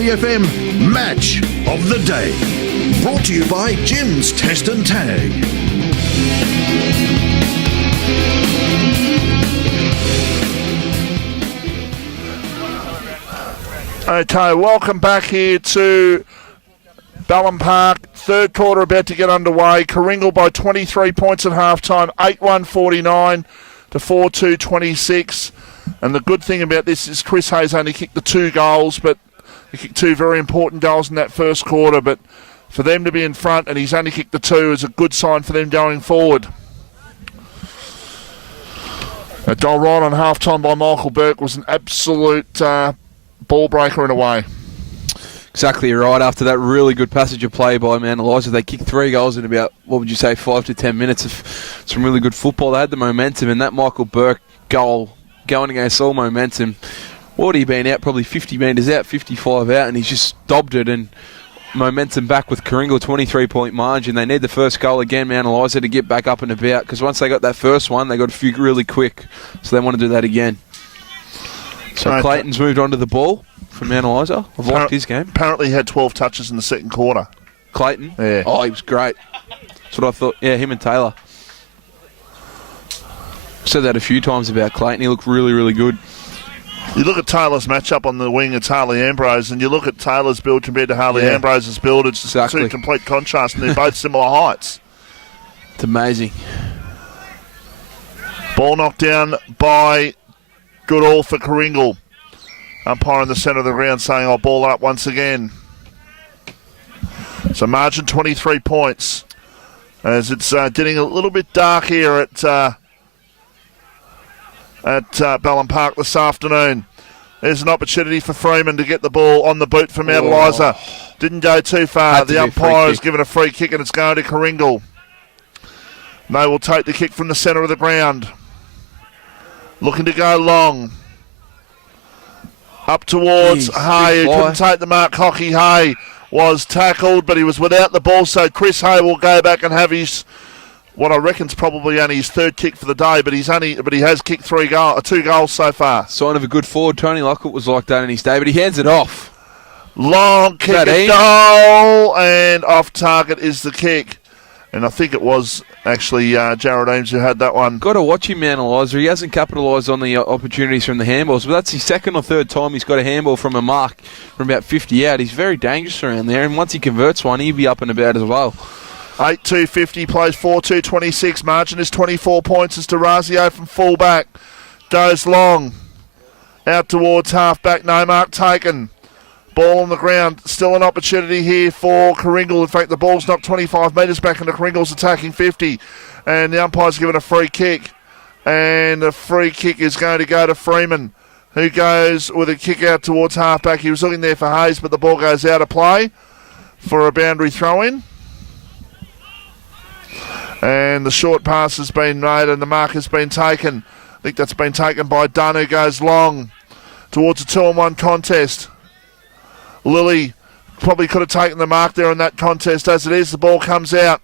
KaringalVFM Match of the Day. Brought to you by Jim's Test and Tag. Okay, welcome back here to Ballon Park. Third quarter about to get underway. Karingal by 23 points at halftime, 8-1-49 to 4-2-26. And the good thing about this is Chris Hayes only kicked the 2 goals, but he kicked 2 very important goals in that first quarter. But for them to be in front and he's only kicked the 2 is a good sign for them going forward. A goal right on halftime by Michael Burke was an absolute ball breaker in a way. Exactly right. After that really good passage of play by KaringalVMtEliza, they kicked 3 goals in about, 5 to 10 minutes of some really good football. They had the momentum, and that Michael Burke goal going against all momentum. What had he been out? Probably 50 metres out, 55 out, and he's just dobbed it, and momentum back with Karingal, 23-point margin. They need the first goal again, KaringalVMtEliza, to get back up and about, because once they got that first one, they got a few really quick, so they want to do that again. So Clayton's moved on to the ball from KaringalVMtEliza. I've liked his game. Apparently he had 12 touches in the second quarter. Clayton? Yeah. Oh, he was great. That's what I thought. Yeah, him and Taylor. Said that a few times about Clayton. He looked really, really good. You look at Taylor's matchup on the wing, it's Harley Ambrose, and you look at Taylor's build compared to Harley Ambrose's build, it's just 2 complete contrasts, and they're both similar heights. It's amazing. Ball knocked down by Goodall for Karingal. Umpire in the centre of the ground saying, I'll ball up once again. So margin 23 points. As it's getting a little bit dark here at Ballon Park this afternoon. There's an opportunity for Freeman to get the ball on the boot for KaringalVMtEliza. Didn't go too far. The umpire has given a free kick and it's going to Karingal. They will take the kick from the centre of the ground. Looking to go long. Up towards Hay, who couldn't take the mark. Hockey Hay was tackled, but he was without the ball, so Chris Hay will go back and have his, what I reckon's probably only his 3rd kick for the day, but he has kicked 2 goals so far. Sign of a good forward. Tony Lockett was like that in his day, but he hands it off. Long kick and goal, and off target is the kick. And I think it was actually Jared Eames who had that one. Got to watch him, KaringalVMtEliza. He hasn't capitalised on the opportunities from the handballs, but that's his 2nd or 3rd time he's got a handball from a mark from about 50 out. He's very dangerous around there, and once he converts one, he'll be up and about as well. 8-2-50, plays 4-2-26. Margin is 24 points as D'Orazio from fullback goes long. Out towards half-back, no mark taken. Ball on the ground, still an opportunity here for Karingal. In fact, the ball's knocked 25 metres back into Karingal's attacking 50. And the umpire's given a free kick. And the free kick is going to go to Freeman, who goes with a kick out towards half-back. He was looking there for Hayes, but the ball goes out of play for a boundary throw-in. And the short pass has been made and the mark has been taken. I think that's been taken by Dunn, who goes long towards a 2-on-1 contest. Lilly probably could have taken the mark there in that contest. As it is, the ball comes out.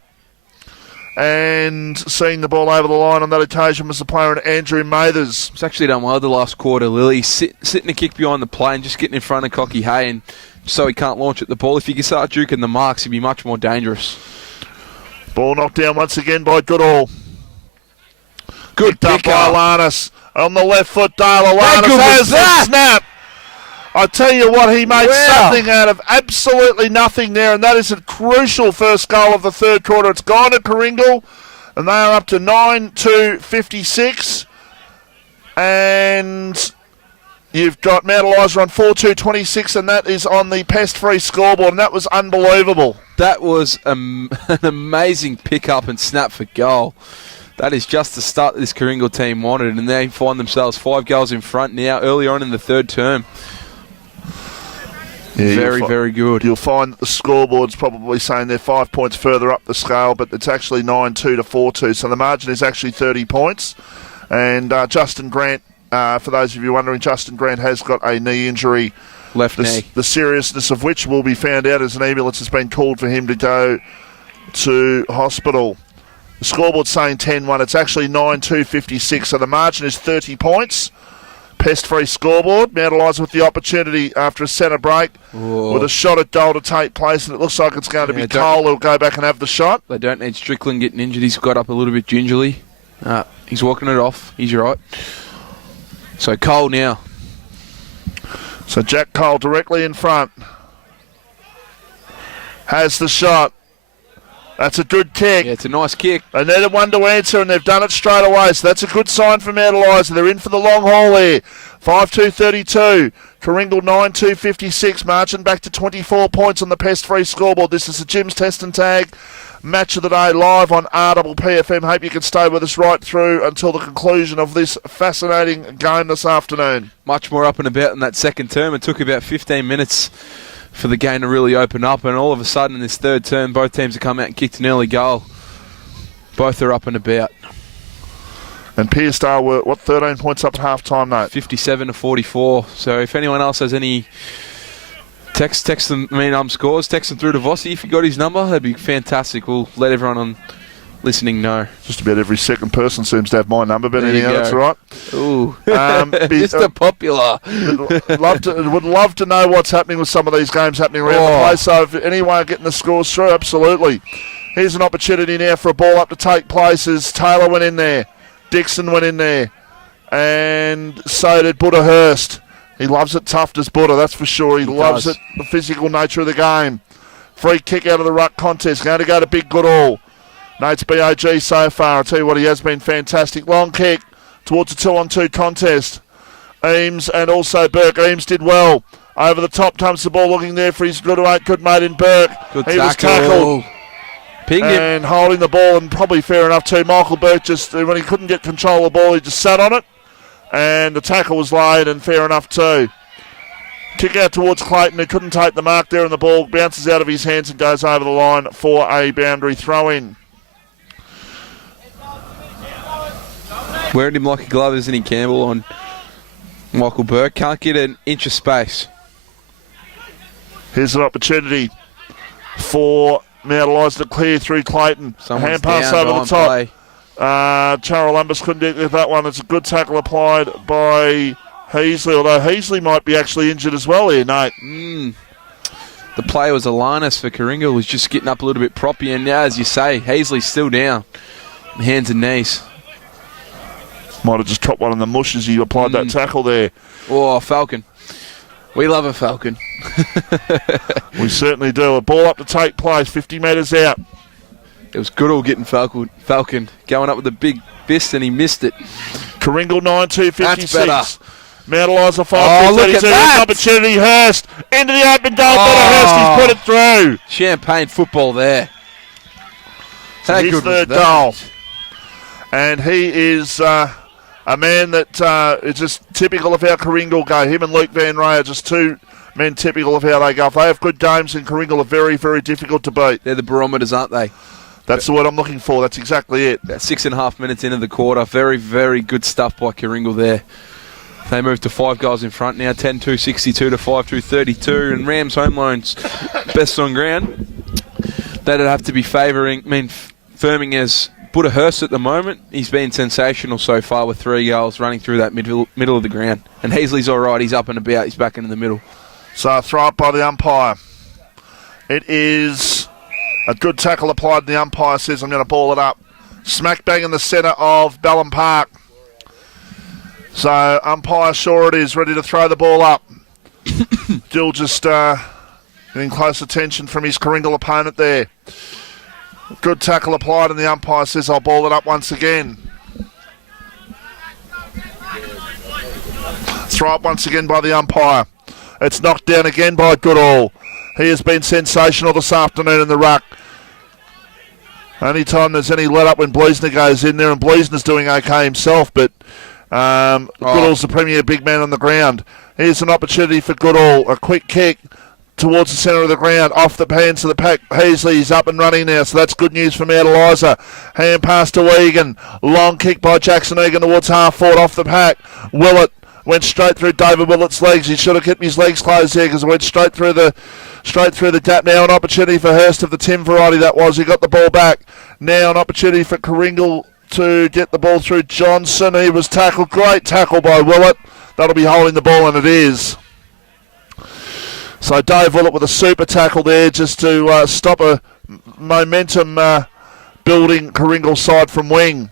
And seeing the ball over the line on that occasion was the player Andrew Mathers. He's actually done well the last quarter, Lilly. Sitting a kick behind the play and just getting in front of Cocky Hay, and so he can't launch at the ball. If he can start juking the marks, he'd be much more dangerous. Ball knocked down once again by Goodall. Good pick by Alanis. On the left foot, Dale Alanis has the snap. I tell you what, he made something out of absolutely nothing there, and that is a crucial first goal of the 3rd quarter. It's gone to Karingal, and they are up to 9-2-56. And you've got KaringalVMtEliza on 4-2-26, and that is on the pest-free scoreboard, and that was unbelievable. That was an amazing pick-up and snap for goal. That is just the start that this Karingal team wanted, and they find themselves 5 goals in front now, early on in the 3rd term. Yeah, very good. You'll find that the scoreboard's probably saying they're 5 points further up the scale, but it's actually 9-2 to 4-2, so the margin is actually 30 points. And Justin Grant, for those of you wondering, Justin Grant has got a knee injury. Left knee. The seriousness of which will be found out as an ambulance has been called for him to go to hospital. The scoreboard's saying 10-1. It's actually 9-2-56, so the margin is 30 points. Pest-free scoreboard. Mount Eliza with the opportunity after a centre break with a shot at goal to take place, and it looks like it's going to be Cole who'll go back and have the shot. They don't need Strickland getting injured. He's got up a little bit gingerly. He's walking it off. He's right. So Cole now. So Jack Cole directly in front. Has the shot. That's a good kick. Yeah, it's a nice kick. They needed one to answer, and they've done it straight away. So that's a good sign for Mount Eliza. They're in for the long haul here. 5-2-32. Karingal 9-2-56. Marching back to 24 points on the Pest-free scoreboard. This is the Jim's Test and Tag match of the day live on RPPFM. Hope you can stay with us right through until the conclusion of this fascinating game this afternoon. Much more up and about in that second term. It took about 15 minutes for the game to really open up, and all of a sudden in this third term, both teams have come out and kicked an early goal. Both are up and about. And Pearstar were, 13 points up at half-time, mate? 57-44. So if anyone else has any text them, scores, text them through to Vossi if you got his number. That'd be fantastic. We'll let everyone on listening know. Just about every second person seems to have my number, but anyhow, that's all right. Ooh, Mr. Popular. Would love to know what's happening with some of these games happening around the place. So if anyone getting the scores through, absolutely. Here's an opportunity now for a ball up to take place as Taylor went in there. Dixon went in there. And so did Buddha Hurst. He loves it tough, does Buddha, that's for sure. He loves it, the physical nature of the game. Free kick out of the ruck contest. Going to go to Big Goodall. Nate's BOG so far. I'll tell you what, he has been fantastic. Long kick towards a 2-on-2 contest. Eames and also Burke. Eames did well. Over the top comes the ball, looking there for his good mate in Burke. He was tackled. Pinged and holding the ball, and probably fair enough too. Michael Burke just, when he couldn't get control of the ball, he just sat on it. And the tackle was laid, and fair enough too. Kick out towards Clayton, who couldn't take the mark there, and the ball bounces out of his hands and goes over the line for a boundary throw-in. Wearing him like a glove, isn't he, Campbell, on Michael Burke? Can't get an inch of space. Here's an opportunity for Mount Eliza to clear through Clayton. Someone's hand pass down, over the top. Charles couldn't get that one. It's a good tackle applied by Heasley, although Heasley might be actually injured as well here, Nate. The play was Alanis for Karingal, who's just getting up a little bit proppy, and now, as you say, Heasley's still down. Hands and knees. Might have just dropped one in the mush as he applied that tackle there. Oh, Falcon. We love a Falcon. We certainly do. A ball up to take place, 50 metres out. It was good all getting Falcon going up with a big fist, and he missed it. Karingal 9-2-56. That's better. Mount Eliza 5-2-32. Oh, look at that. Opportunity, Hurst. Into the open goal. Hurst, he's put it through. Champagne football there. How his good third was that? goal. And he is a man that is just typical of how Karingal go. Him and Luke Van Ray are just two men typical of how they go. If they have good games, then Karingal are very, very difficult to beat. They're the barometers, aren't they? That's the word I'm looking for. That's exactly it. About 6.5 minutes into the quarter. Very, very good stuff by Karingal there. They move to 5 goals in front now, 10-2-62 to 5-2-32. And Rams home loans best on ground. That'd have to be firming as Buddha Hurst at the moment. He's been sensational so far with 3 goals running through that middle of the ground. And Heasley's all right. He's up and about. He's back into the middle. So a throw up by the umpire. It is a good tackle applied, and the umpire says, I'm going to ball it up. Smack bang in the centre of Ballon Park. So umpire sure it is, ready to throw the ball up. Still just getting close attention from his Karingal opponent there. Good tackle applied, and the umpire says, I'll ball it up once again. Throw up once again by the umpire. It's knocked down again by Goodall. He has been sensational this afternoon in the ruck. Only time there's any let up when Bleasner goes in there, and Bleasner's doing okay himself, but Goodall's the premier big man on the ground. Here's an opportunity for Goodall. A quick kick towards the centre of the ground, off the hands of the pack. Heasley is up and running now, so that's good news for Mount Eliza. Hand pass to Egan. Long kick by Jackson Egan towards half forward off the pack. Willett went straight through David Willett's legs. He should have kept his legs closed there because it went straight through the gap. Now an opportunity for Hurst of the Tim variety that was. He got the ball back. Now an opportunity for Karingal to get the ball through Johnson. He was tackled. Great tackle by Willett. that'll be holding the ball, and it is. So Dave Willett with a super tackle there just to stop a momentum building Karingal side from wing.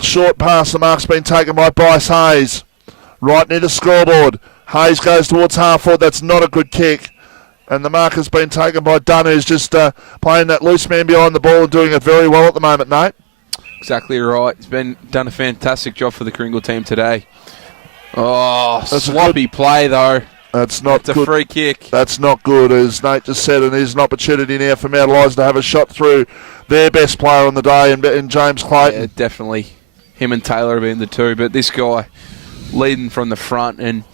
Short pass, the mark's been taken by Bryce Hayes. Right near the scoreboard. Hayes goes towards half forward. That's not a good kick. And the mark has been taken by Dunn, who's just playing that loose man behind the ball and doing it very well at the moment, Nate. Exactly right. He's done a fantastic job for the Karingal team today. Oh, that's sloppy play, though. That's not good. It's a free kick. That's not good, as Nate just said, and there's an opportunity now for Mount Eliza to have a shot through their best player on the day in James Clayton. Yeah, definitely. Him and Taylor have been the two, but this guy leading from the front and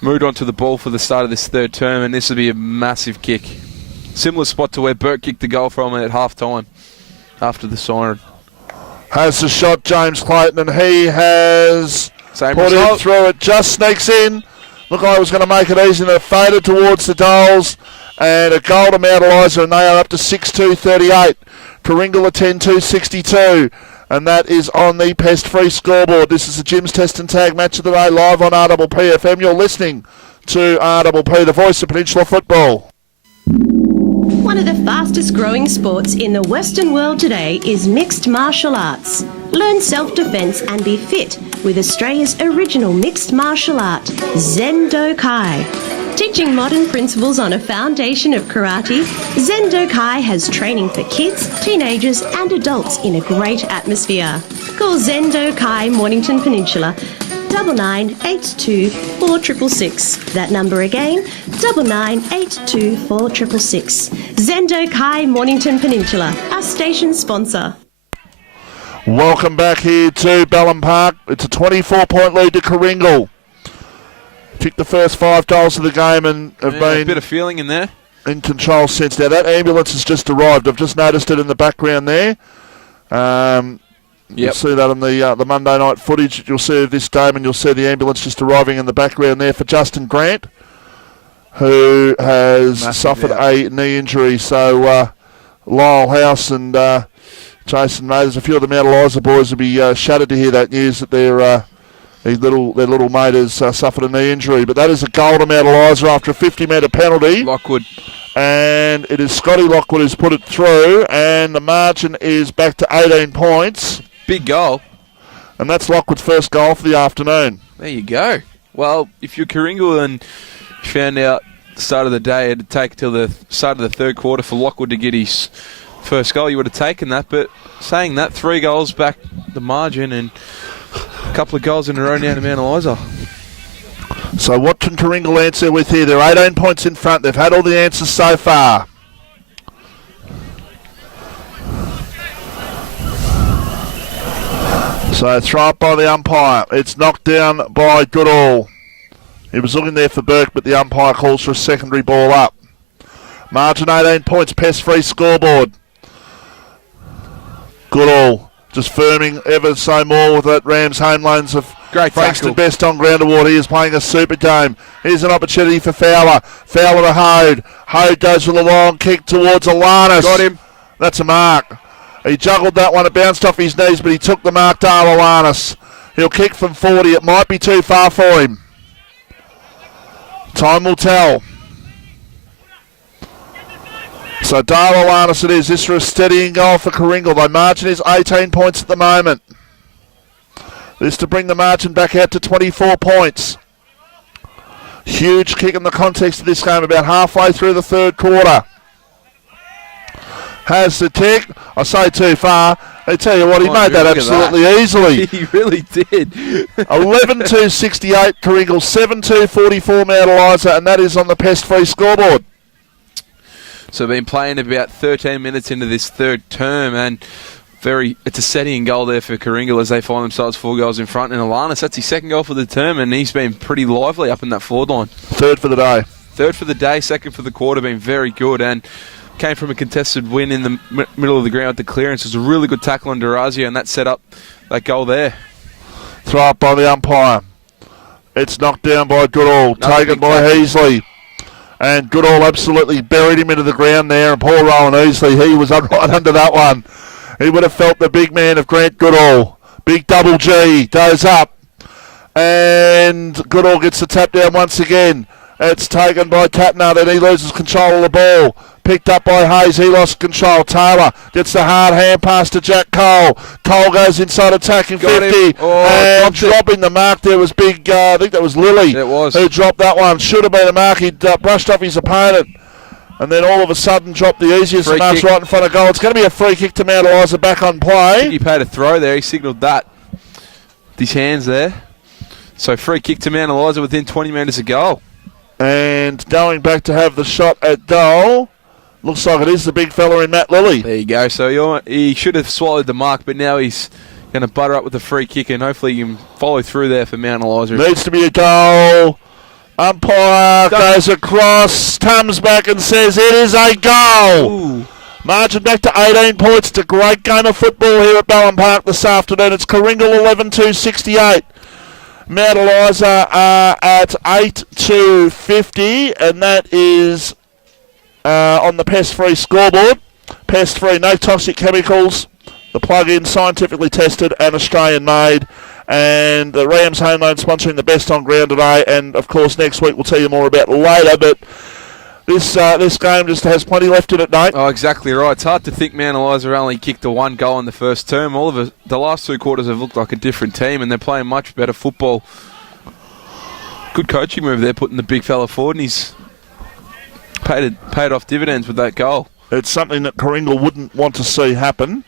moved on to the ball for the start of this third term, and this will be a massive kick. Similar spot to where Burke kicked the goal from at half-time after the siren. Has the shot, James Clayton, and he has put it through. It just sneaks in. Looked like it was going to make it easy, and it faded towards the Doles. And a goal to Mount Eliza, and they are up to 6-2-38. Karingal a 10-2-62. And that is on the pest-free scoreboard. This is the Jim's Test and Tag Match of the Day live on RPP FM. You're listening to RPP, the voice of Peninsula football. One of the fastest growing sports in the Western world today is mixed martial arts. Learn self-defense and be fit with Australia's original mixed martial art, Zendo Kai. Teaching modern principles on a foundation of karate, Zendo Kai has training for kids, teenagers and adults in a great atmosphere. Call Zendo Kai Mornington Peninsula 9982 4666. That number again, 9982 4666. Zendo Kai Mornington Peninsula, our station sponsor. Welcome back here to Bellum Park. It's a 24-point lead to Karingal. Kicked the first 5 goals of the game and have been a bit of feeling in there. In control since. Now that ambulance has just arrived. I've just noticed it in the background there. You'll see that on the Monday night footage. You'll see of this game, and you'll see the ambulance just arriving in the background there for Justin Grant, who has suffered a knee injury. So Lyle House and Jason Mathers, a few of the Mount Eliza boys will be shattered to hear that news that their little mate has suffered a knee injury. But that is a goal to Mount Eliza after a 50-metre penalty. Lockwood. And it is Scotty Lockwood who's put it through, and the margin is back to 18 points. Big goal. And that's Lockwood's first goal for the afternoon. There you go. Well, if you're Karingal and you found out at the start of the day it'd take till the start of the third quarter for Lockwood to get his first goal, you would have taken that. But saying that, 3 goals back the margin and a couple of goals in a row now to Mount Eliza. So what can Karingal answer with here? They're 18 points in front. They've had all the answers so far. So throw up by the umpire. It's knocked down by Goodall. He was looking there for Burke, but the umpire calls for a secondary ball up. Margin 18 points, pest-free scoreboard. Goodall just firming ever so more with that Rams home loans of Frankston Best on Ground Award. He is playing a super game. Here's an opportunity for Fowler. Fowler to Hode. Hode goes with a long kick towards Alanis. Got him. That's a mark. He juggled that one. It bounced off his knees, but he took the mark to Alanis. He'll kick from 40. It might be too far for him. Time will tell. So Dale Alanis it is. This for a steadying goal for Karingal. The margin is 18 points at the moment. This to bring the margin back out to 24 points. Huge kick in the context of this game, about halfway through the third quarter. Has the kick. I say too far. I tell you what, he made that absolutely easily. He really did. 11-2-68 Karingal, 7-2-44 Mount Eliza, and that is on the pest-free scoreboard. So been playing about 13 minutes into this third term, and it's a steadying goal there for Karingal as they find themselves 4 goals in front. And Alanis, that's his second goal for the term, and he's been pretty lively up in that forward line. Third for the day. Third for the day, second for the quarter, been very good, and came from a contested win in the middle of the ground with the clearance. It was a really good tackle on Durazio, and that set up that goal there. Throw up by the umpire. It's knocked down by Goodall, taken by Heasley. And Goodall absolutely buried him into the ground there, and poor Rowan Heasley, he was right under that one. He would have felt the big man of Grant Goodall. Big double G goes up. And Goodall gets the tap down once again. It's taken by Katner, then he loses control of the ball. Picked up by Hayes, he lost control. Taylor gets the hard hand pass to Jack Cole. Cole goes inside attacking 50. And dropping the mark there was big, I think that was Lilly. It was. Who dropped that one. Should have been a mark. He'd brushed off his opponent. And then all of a sudden dropped the easiest marks right in front of goal. It's going to be a free kick to Mount Eliza back on play. He paid a throw there. He signalled that. With his hands there. So free kick to Mount Eliza within 20 metres of goal. And going back to have the shot at goal. Looks like it is the big fella in Matt Lilly. There you go. So he should have swallowed the mark, but now he's going to butter up with the free kick, and hopefully he can follow through there for Mount Eliza. Needs to be a goal. Umpire goes across, comes back and says it is a goal. Ooh. Margin back to 18 points. It's a great game of football here at Ballon Park this afternoon. It's Karingal 11-2-68. Mount Eliza are at 8-2-50, and that is on the pest-free scoreboard. Pest-free, no toxic chemicals. The plug-in, scientifically tested and Australian-made. And the Rams Home Loan sponsoring the best on ground today. And, of course, next week we'll tell you more about later. But this game just has plenty left in it, Nate. Oh, exactly right. It's hard to think Mount Eliza only kicked the one goal in the first term. All of the last two quarters have looked like a different team, and they're playing much better football. Good coaching move there, putting the big fella forward, and he's paid off dividends with that goal. It's something that Karingal wouldn't want to see happen.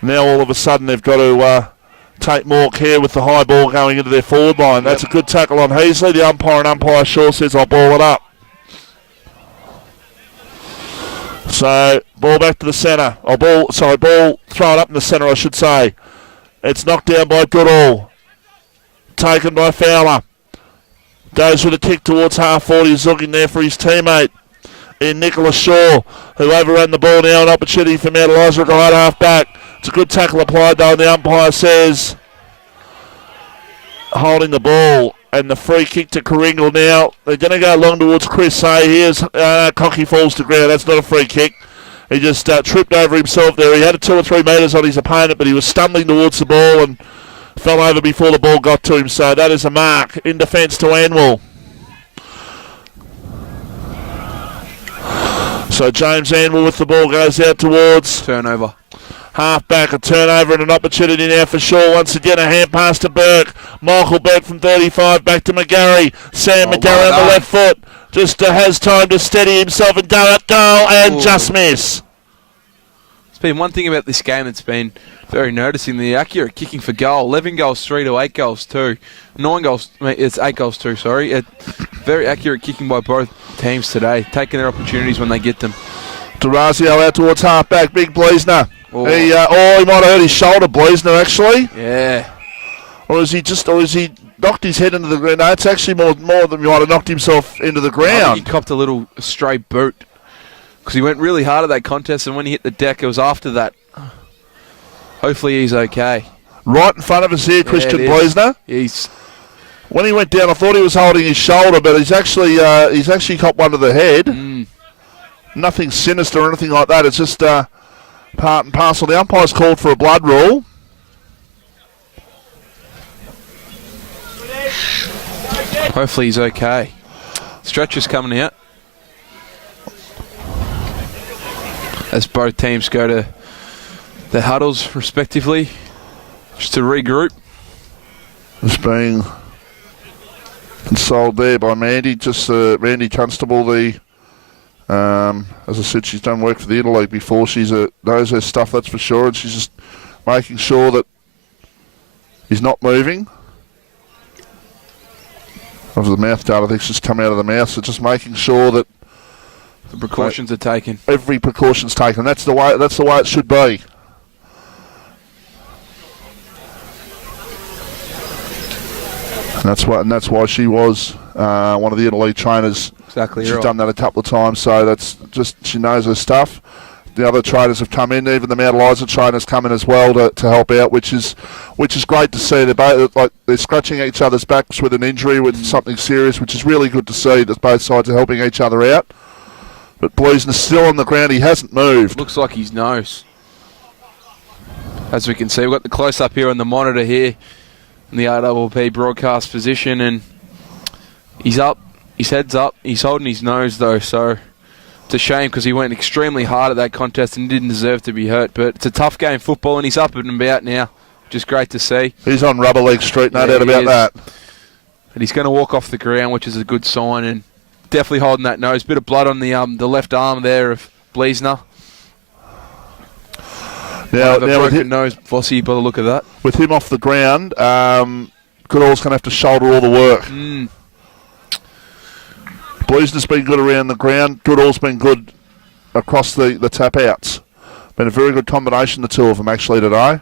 Now all of a sudden they've got to take more care with the high ball going into their forward line. That's a good tackle on Heasley. The umpire Shaw says I'll ball it up. So ball back to the centre. Ball thrown up in the centre, I should say. It's knocked down by Goodall. Taken by Fowler. Goes with a kick towards half 40. He's looking there for his teammate in Nicholas Shaw, who overran the ball now. An opportunity for Mount Eliza to right half back. It's a good tackle applied though, and the umpire says holding the ball. And the free kick to Karingal now. They're going to go long towards Chris Hay. Here's Cocky falls to ground. That's not a free kick. He just tripped over himself there. He had 2 or 3 metres on his opponent, but he was stumbling towards the ball and fell over before the ball got to him. So that is a mark in defence to Anwell. So James Anwell with the ball goes out towards Turnover. half back, a turnover and an opportunity now for Shaw. Once again, a hand pass to Burke. Michael Burke from 35 back to McGarry. Sam McGarry on the left foot. Just has time to steady himself and go at goal and just miss. It's been one thing about this game that's been very noticing, the accurate kicking for goal. 11 goals 3 to 8 goals 2. 9 goals, it's 8 goals 2, sorry. Very accurate kicking by both teams today, taking their opportunities when they get them. Durazio out towards half back. Big Bleasner. He might have hurt his shoulder, Bleasner, actually. Yeah. Or is he knocked his head into the ground? No, it's actually more than he might have knocked himself into the ground. I think he copped a little stray boot because he went really hard at that contest, and when he hit the deck, it was after that. Hopefully he's okay. Right in front of us here, Christian Bleasner. When he went down, I thought he was holding his shoulder, but he's actually copped one to the head. Nothing sinister or anything like that. It's just part and parcel. The umpire's called for a blood rule. Hopefully he's okay. Stretcher's coming out as both teams go to their huddles respectively, just to regroup. Just being consoled there by Mandy, Mandy Constable. As I said, she's done work for the Interleague before. She knows her stuff, that's for sure, and she's just making sure that he's not moving. Of the mouth data, I think it's just come out of the mouth, so just making sure that the precautions are taken. Every precaution's taken. That's the way it should be. And that's why she was one of the Interleague trainers. Exactly. She's done that a couple of times, so that's just, she knows her stuff. The other trainers have come in, even the Mount Eliza trainers come in as well to help out, which is great to see. They're both they're scratching each other's backs with an injury, with something serious, which is really good to see. That both sides are helping each other out. But Bleasner's still on the ground. He hasn't moved. Looks like his nose. As we can see, we've got the close-up here on the monitor here in the RWP broadcast position, and he's up. His head's up. He's holding his nose, though, so it's a shame because he went extremely hard at that contest and didn't deserve to be hurt. But it's a tough game football, and he's up and about now, which is great to see. He's on rubber leg street, no doubt about that. And he's going to walk off the ground, which is a good sign, and definitely holding that nose. Bit of blood on the left arm there of Bleasner. Now with him, nose, Vossi, by the look of that. With him off the ground, Goodall's going to have to shoulder all the work. Bleasner's been good around the ground. Goodall's been good across the tap-outs. Been a very good combination, the two of them, actually, today.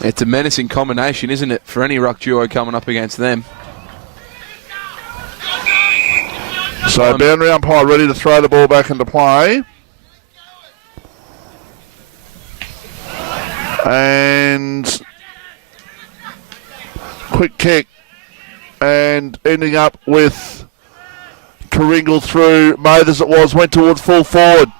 It's a menacing combination, isn't it, for any ruck duo coming up against them. So, boundary umpire ready to throw the ball back into play. And quick kick. And ending up with Karingal through. Moth as it was, went towards full forward.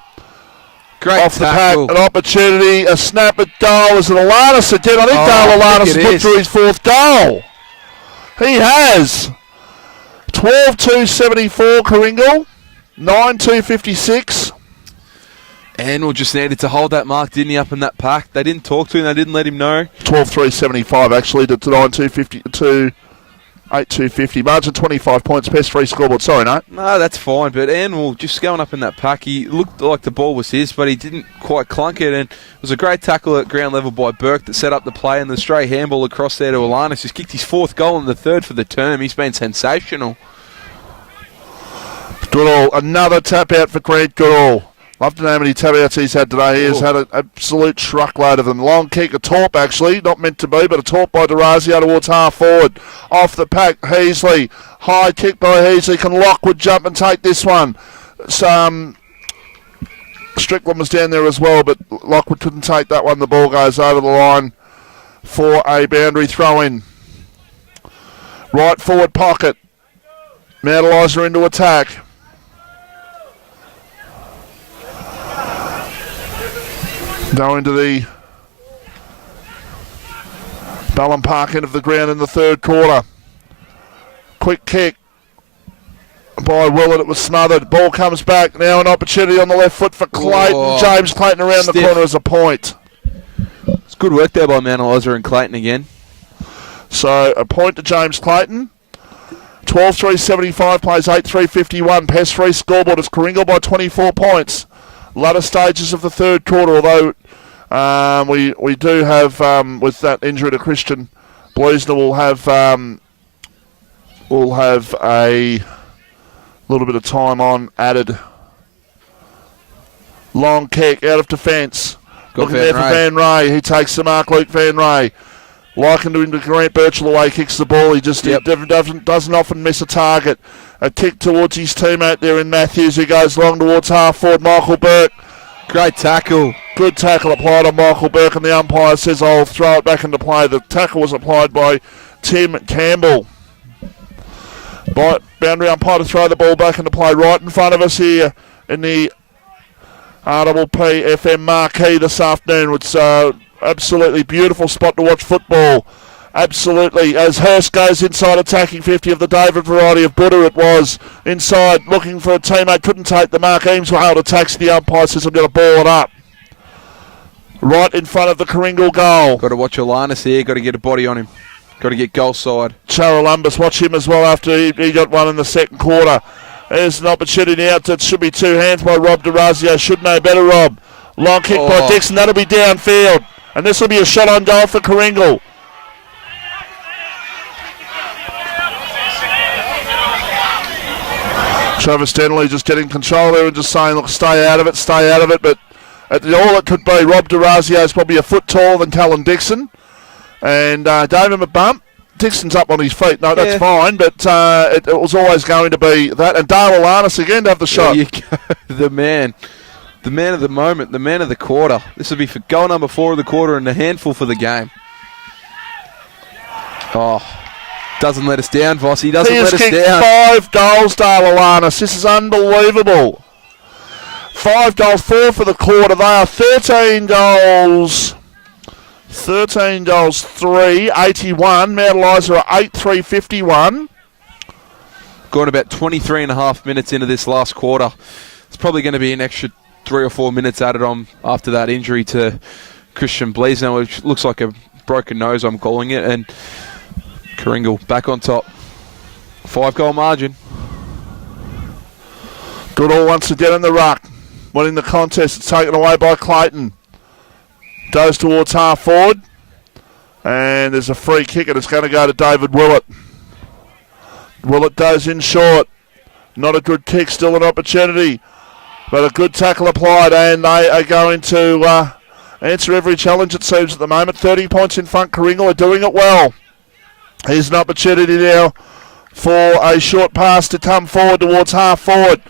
Great off tackle. the pack, an opportunity, a snap at goal. Is it Alanis again? I think Dale Alanis has put through his fourth goal. He has. 12-2-74 Karingal, 9-2-56. And we just needed to hold that mark, didn't he, up in that pack? They didn't talk to him, they didn't let him know. 12-3-75 actually to 9-2-50 to 8-2-50. Margin 25 points, best free scoreboard. Sorry, Nate. No, that's fine. But Anwell just going up in that pack, he looked like the ball was his, but he didn't quite clunk it. And it was a great tackle at ground level by Burke that set up the play, and the stray handball across there to Alanis. He's kicked his fourth goal and the third for the term. He's been sensational. Goodall, another tap out for Grant Goodall. Love to know how many tap outs he's had today. He has had an absolute truckload of them. Long kick, a torp actually, not meant to be, but a torp by D'Orazio towards half forward. Off the pack, Heasley. High kick by Heasley. Can Lockwood jump and take this one? Strickland was down there as well, but Lockwood couldn't take that one. The ball goes over the line for a boundary throw-in. Right forward pocket. Mountelizer into attack. Go into the Ballon Park end of the ground in the third quarter. Quick kick by Willett. It was smothered. Ball comes back. Now an opportunity on the left foot for Clayton. Oh, James Clayton around the corner as a point. It's good work there by Mountelizer and Clayton again. So a point to James Clayton. 12-3-75 plays 8-3-51. Pass free scoreboard is Karingal by 24 points. Latter stages of the third quarter, although we do have, with that injury to Christian, Bleasner will have a little bit of time on added. Long kick out of defence. Looking there for Van Ray. He takes the mark, Luke Van Ray. Likened into Grant Birchall away, kicks the ball. He just doesn't often miss a target. A kick towards his teammate there in Matthews, who goes long towards half forward. Michael Burke. Great tackle. Good tackle applied on Michael Burke, and the umpire says, I'll throw it back into play. The tackle was applied by Tim Campbell. Boundary umpire to throw the ball back into play right in front of us here in the RWP FM marquee this afternoon. It's absolutely beautiful spot to watch football. Absolutely. As Hurst goes inside attacking 50 of the David variety of Buddha, it was. Inside looking for a teammate. Couldn't take the mark. Eameswell attacks the umpire. Says I'm going to ball it up. Right in front of the Karingal goal. Got to watch Alanis here. Got to get a body on him. Got to get goal side. Charalumbus, watch him as well after he got one in the second quarter. There's an opportunity out. That should be two hands by Rob D'Orazio. Should know better, Rob. Long kick by Dixon. That'll be downfield. And this will be a shot on goal for Karingal. Travis Denley just getting control there and just saying, look, stay out of it. But all it could be, Rob D'Orazio is probably a foot taller than Callan Dixon. And gave him a bump. Dixon's up on his feet. No, that's fine, but it was always going to be that. And Dale Alanis again to have the shot. There you go. The man of the moment, the man of the quarter. This will be for goal number 4 of the quarter and a handful for the game. Oh, doesn't let us down, Vossi. Doesn't let us down. He has kicked 5 goals, Dale Alanis. This is unbelievable. 5 goals, 4 for the quarter. They are 13 goals. 13 goals, 3, 81. Mount Eliza are 8-3-51. Gone about 23 and a half minutes into this last quarter. It's probably going to be an extra 3 or 4 minutes added on after that injury to Christian Bleasner, which looks like a broken nose, I'm calling it. And Karingal back on top. 5-goal margin. Goodall once again in the ruck. Winning the contest. It's taken away by Clayton. Goes towards half forward. And there's a free kick and it's going to go to David Willett. Willett goes in short. Not a good kick, still an opportunity. But a good tackle applied and they are going to answer every challenge it seems at the moment. 30 points in front. Karingal are doing it well. Here's an opportunity now for a short pass to come forward towards half forward.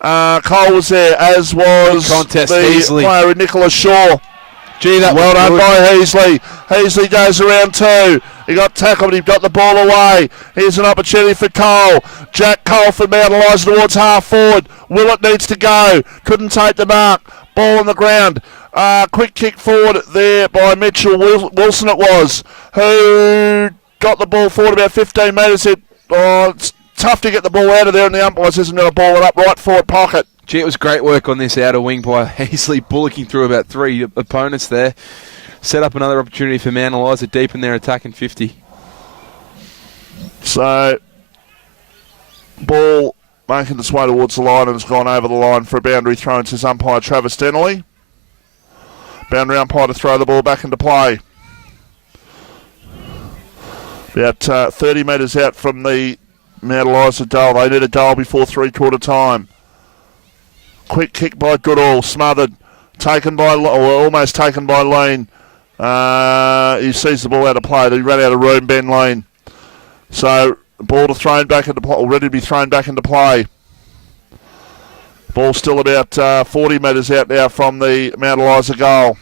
Cole was there, as was contest, the Heasley. player Nicholas Shaw. Gee, that well was done good. by Heasley. Heasley goes around two. He got tackled, but he got the ball away. Here's an opportunity for Cole. Jack Cole for Mount Eliza towards half forward. Willett needs to go. Couldn't take the mark. Ball on the ground. Quick kick forward there by Mitchell Wilson it was, who got the ball forward about 15 metres. It's tough to get the ball out of there, and the umpires isn't going to ball it up right forward pocket. Gee, it was great work on this outer wing by Heasley, bullocking through about 3 opponents there. Set up another opportunity for Mount Eliza deep in their attacking 50. So, ball making its way towards the line and has gone over the line for a boundary throw, says umpire Travis Denley. Boundary umpire to throw the ball back into play. About 30 metres out from the Mount Eliza goal. They need a goal before three-quarter time. Quick kick by Goodall, smothered. Taken by, or almost taken by Lane. He sees the ball out of play. He ran out of room, Ben Lane. So, ball to thrown back into play, or ready to be thrown back into play. Ball still about 40 metres out now from the Mount Eliza goal.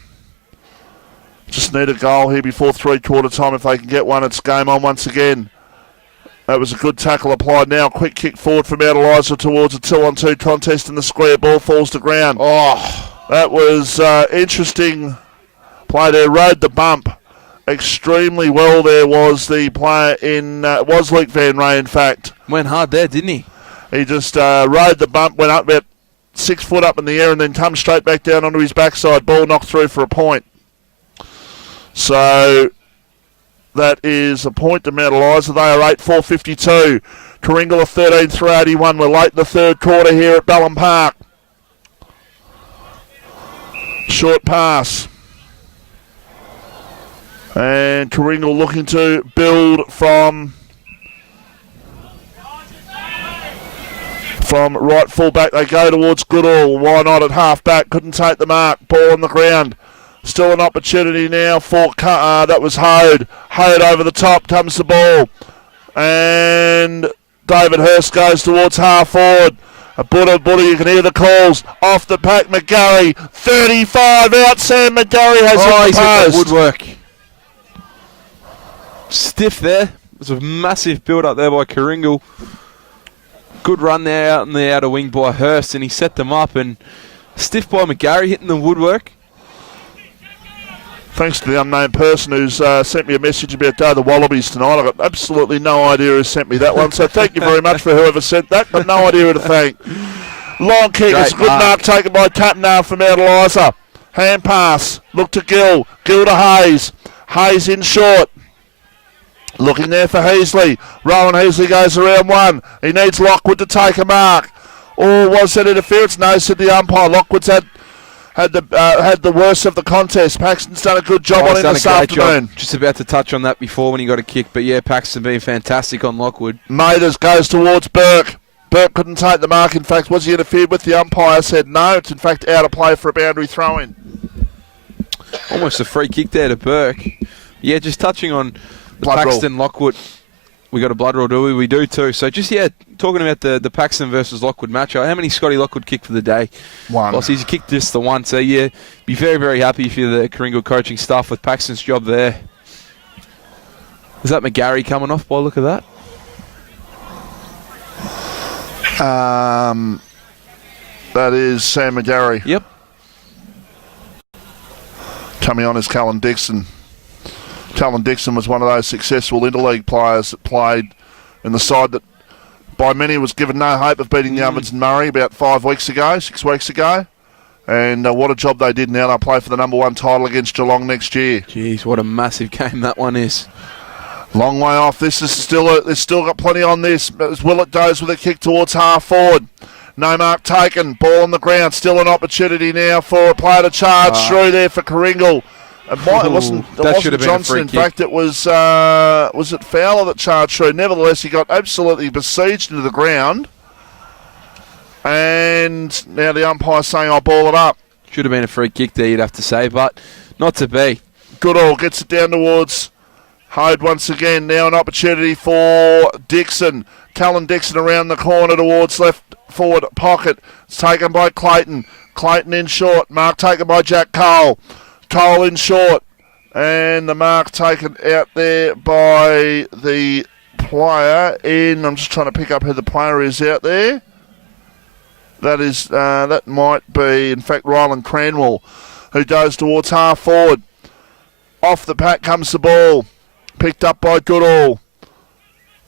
Just need a goal here before three-quarter time. If they can get one, it's game on once again. That was a good tackle applied now. Quick kick forward from Mount Eliza towards a 2-on-2 contest in the square. Ball falls to ground. Oh, that was interesting play there. Rode the bump extremely well. There was the player in, was Luke Van Ray, in fact. Went hard there, didn't he? He just rode the bump, went up about 6 foot up in the air and then come straight back down onto his backside. Ball knocked through for a point. So that is a point to Mount Eliza. They are 8-4-52. Karingal are 13-3-81. We're late in the third quarter here at Ballon Park. Short pass. And Karingal looking to build from right full back. They go towards Goodall. Why not at half back? Couldn't take the mark. Ball on the ground. Still an opportunity now for, that was Hode. Hode over the top comes the ball. And David Hurst goes towards half forward. A Buddha, you can hear the calls. Off the pack, McGarry. 35 out, Sam McGarry has hit the post. Woodwork. Stiff there. There's a massive build-up there by Karingal. Good run there out in the outer wing by Hurst, and he set them up. And stiff by McGarry hitting the woodwork. Thanks to the unnamed person who's sent me a message about the Wallabies tonight. I've got absolutely no idea who sent me that one, so thank you very much for whoever sent that, but no idea who to thank. Long kick, it's a good mark taken by Tatnar from Mount Eliza. Hand pass, look to Gill. Gill to Hayes. Hayes in short. Looking there for Heasley. Rowan Heasley goes around one. He needs Lockwood to take a mark. Or was that interference? No, said the umpire. Lockwood's had the worst of the contest. Paxton's done a good job on him this afternoon. Just about to touch on that before when he got a kick, but yeah, Paxton being fantastic on Lockwood. Mathers goes towards Burke. Burke couldn't take the mark. In fact, was he interfered with? The umpire said no. It's in fact out of play for a boundary throw-in. Almost a free kick there to Burke. Yeah, just touching on the Paxton Lockwood. We got a blood rule, do we? We do too. So just, talking about the Paxton versus Lockwood matchup, how many Scotty Lockwood kicked for the day? One. Well, he's kicked just the one. So, yeah, be very, very happy if you're the Karingal coaching staff with Paxton's job there. Is that McGarry coming off by look of that? That is Sam McGarry. Yep. Coming on is Cullen Dixon. Talon Dixon was one of those successful interleague players that played in the side that by many was given no hope of beating the Ovens and Murray about 6 weeks ago. And what a job they did. Now they'll play for the number 1 title against Geelong next year. Jeez, what a massive game that one is. Long way off. This is they've still got plenty on this. As Willett goes with a kick towards half forward. No mark taken. Ball on the ground. Still an opportunity now for a player to charge through there for Karingal. It wasn't Johnson. In fact, it was it Fowler that charged through. Nevertheless, he got absolutely besieged into the ground. And now the umpire saying, I'll ball it up. Should have been a free kick there, you'd have to say, but not to be. Goodall gets it down towards Hode once again. Now an opportunity for Dixon. Talon Dixon around the corner towards left forward pocket. It's taken by Clayton. Clayton in short. Mark taken by Jack Cole. Cole in short. And the mark taken out there by the player in... I'm just trying to pick up who the player is out there. That might be, in fact, Ryland Cranwell, who goes towards half forward. Off the pack comes the ball. Picked up by Goodall.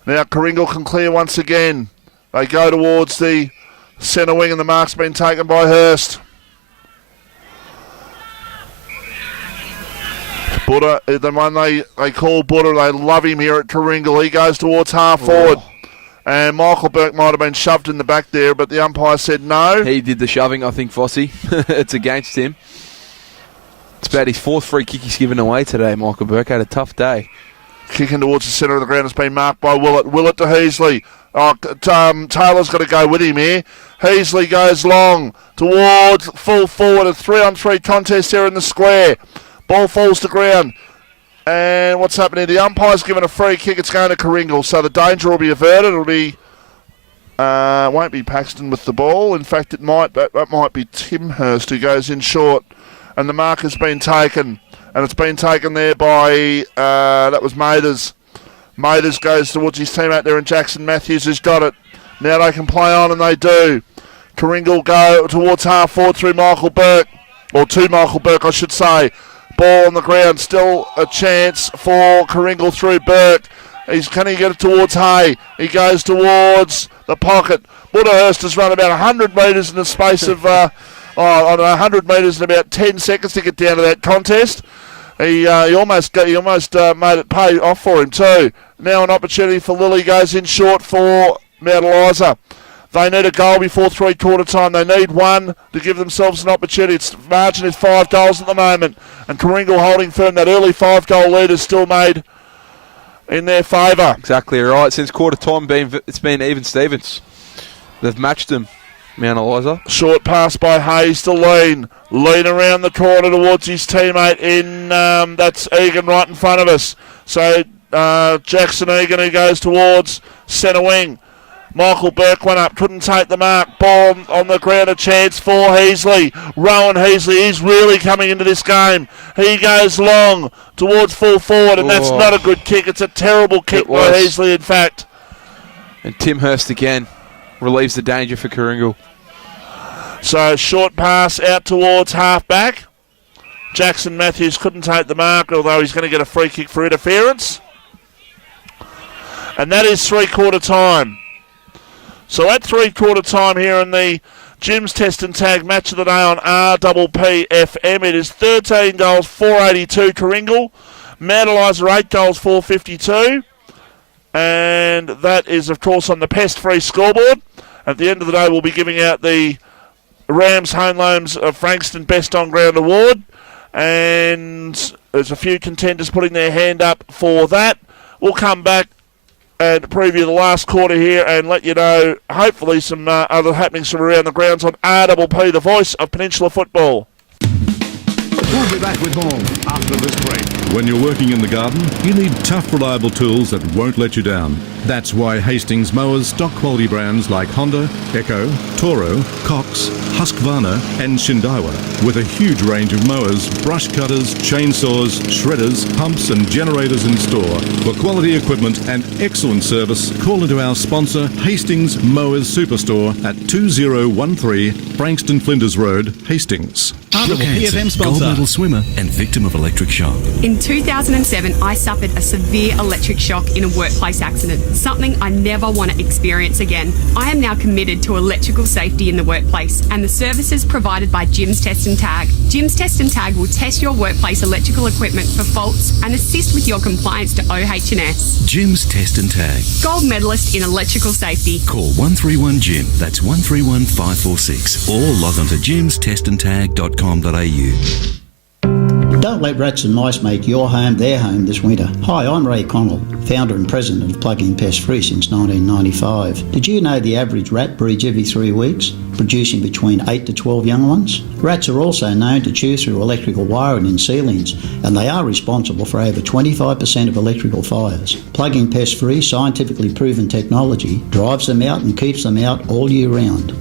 Now Karingal can clear once again. They go towards the centre wing and the mark's been taken by Hurst. Butter, the one they call Butter, they love him here at Karingal. He goes towards half forward. And Michael Burke might have been shoved in the back there, but the umpire said no. He did the shoving, I think, Fossey. It's against him. It's about his 4th free kick he's given away today, Michael Burke. Had a tough day. Kicking towards the centre of the ground has been marked by Willett. Willett to Heasley. Taylor's got to go with him here. Heasley goes long towards full forward. A 3-on-3 contest here in the square. Ball falls to ground. And what's happening? The umpire's given a free kick. It's going to Karingal. So the danger will be averted. It'll be... won't be Paxton with the ball. In fact, it might. That might be Tim Hurst who goes in short. And the mark has been taken. And it's been taken there by... that was Mathers. Mathers goes towards his team out there, and Jackson Matthews has got it. Now they can play on, and they do. Karingal go towards half forward through Michael Burke. Or to Michael Burke, I should say. Ball on the ground, still a chance for Karingal through Burke. Can he get it towards Hay? He goes towards the pocket. Butterhurst has run about 100 metres in the space of 100 metres in about 10 seconds to get down to that contest. He almost made it pay off for him too. Now an opportunity for Lilly, goes in short for Mount Eliza. They need a goal before 3/4 time. They need one to give themselves an opportunity. Its margin is 5 goals at the moment. And Karingal holding firm. That early 5-goal lead is still made in their favour. Exactly right. Since quarter time, it's been even Stevens. They've matched them, Mount Eliza. Short pass by Hayes to Lean. Lean around the corner towards his teammate in, that's Egan right in front of us. So Jackson Egan, who goes towards centre wing. Michael Burke went up, couldn't take the mark. Ball on the ground, a chance for Heasley. Rowan Heasley, he's really coming into this game. He goes long towards full forward, and that's not a good kick. It's a terrible kick by Heasley, in fact. And Tim Hurst again relieves the danger for Karingal. So short pass out towards half-back. Jackson Matthews couldn't take the mark, although he's going to get a free kick for interference. And that is 3/4 time. So at 3/4 time here in the Jim's Test and Tag match of the day on RPPFM, it is 13 goals, 482 Karingal. Mount Eliza 8 goals, 452. And that is, of course, on the pest-free scoreboard. At the end of the day, we'll be giving out the Rams Home Loans of Frankston Best On Ground Award. And there's a few contenders putting their hand up for that. We'll come back and preview the last quarter here and let you know, hopefully, some other happenings from around the grounds on RPP, the voice of Peninsula football. We'll be back with more after this break. When you're working in the garden, you need tough, reliable tools that won't let you down. That's why Hastings mowers stock quality brands like Honda, Echo, Toro, Cox, Husqvarna and Shindaiwa. With a huge range of mowers, brush cutters, chainsaws, shredders, pumps and generators in store. For quality equipment and excellent service, call into our sponsor Hastings Mowers Superstore at 2013 Frankston Flinders Road, Hastings. RPPFM sponsor model swimmer and victim of electric shock. In 2007, I suffered a severe electric shock in a workplace accident, something I never want to experience again. I am now committed to electrical safety in the workplace and the services provided by Jim's Test and Tag. Jim's Test and Tag will test your workplace electrical equipment for faults and assist with your compliance to OH&S. Jim's Test and Tag. Gold medalist in electrical safety. Call 131-JIM, that's 131 546, or log on to jimstestandtag.com.au. Don't let rats and mice make your home their home this winter. Hi, I'm Ray Connell, founder and president of Plug-in Pest Free since 1995. Did you know the average rat breeds every 3 weeks, producing between 8 to 12 young ones? Rats are also known to chew through electrical wiring in ceilings, and they are responsible for over 25% of electrical fires. Plug-in Pest Free scientifically proven technology drives them out and keeps them out all year round.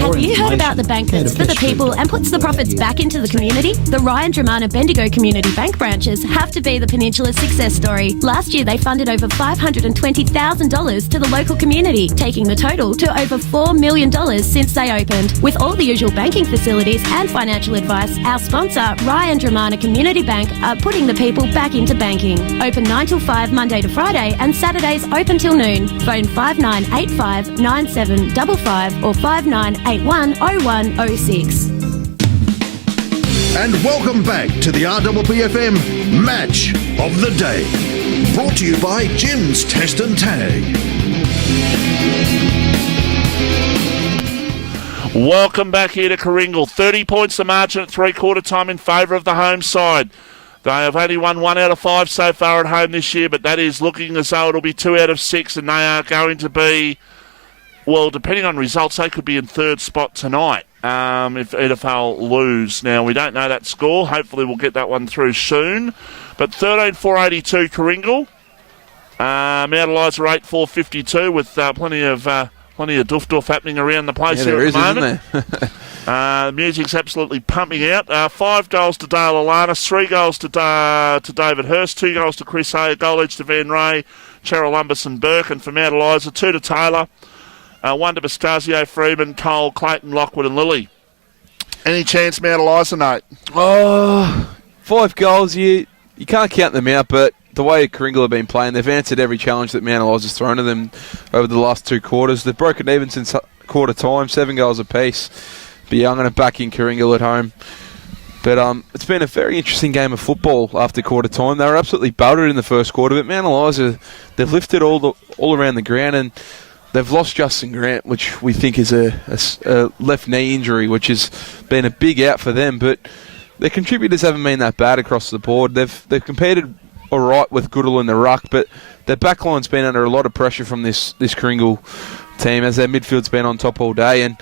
Have you heard about the bank that's for the people and puts the profits back into the community? The Ryan Dramana Bendigo Community Bank branches have to be the Peninsula's success story. Last year they funded over $520,000 to the local community, taking the total to over $4 million since they opened. With all the usual banking facilities and financial advice, our sponsor, Ryan Dramana Community Bank, are putting the people back into banking. Open 9 till 5 Monday to Friday and Saturdays open till noon. Phone 5985 9755 or 59810106. And welcome back to the RWPFM Match of the Day. Brought to you by Jim's Test and Tag. Welcome back here to Karingal. 30 points the margin at three-quarter time in favour of the home side. They have only won 1 out of 5 so far at home this year, but that is looking as though it'll be 2 out of 6, and they are going to be, well, depending on results, they could be in third spot tonight if EDFL lose. Now, we don't know that score. Hopefully we'll get that one through soon. But 13,482 Karingal. Mount Eliza 8,452 with plenty of doof happening around the place here at the moment. The music's absolutely pumping out. 5 goals to Dale Alanis, 3 goals to David Hurst, 2 goals to Chris Hay, a goal each to Van Ray, Cheryl Lumberson Burke, and for Mount Eliza, 2 to Taylor, 1 to Biscazio, Freeman, Cole, Clayton, Lockwood and Lilly. Any chance Mount Eliza, Nate? Oh, 5 goals, you can't count them out, but the way Karingal have been playing, they've answered every challenge that Mount Eliza's thrown to them over the last 2 quarters. They've broken even since quarter time, 7 goals apiece. But yeah, I'm going to back in Karingal at home. But it's been a very interesting game of football after quarter time. They were absolutely belted in the first quarter, but Mount Eliza, they've lifted all around the ground, and they've lost Justin Grant, which we think is a left knee injury, which has been a big out for them. But their contributors haven't been that bad across the board. They've competed all right with Goodall in the ruck, but their backline's been under a lot of pressure from this Karingal team, as their midfield's been on top all day. And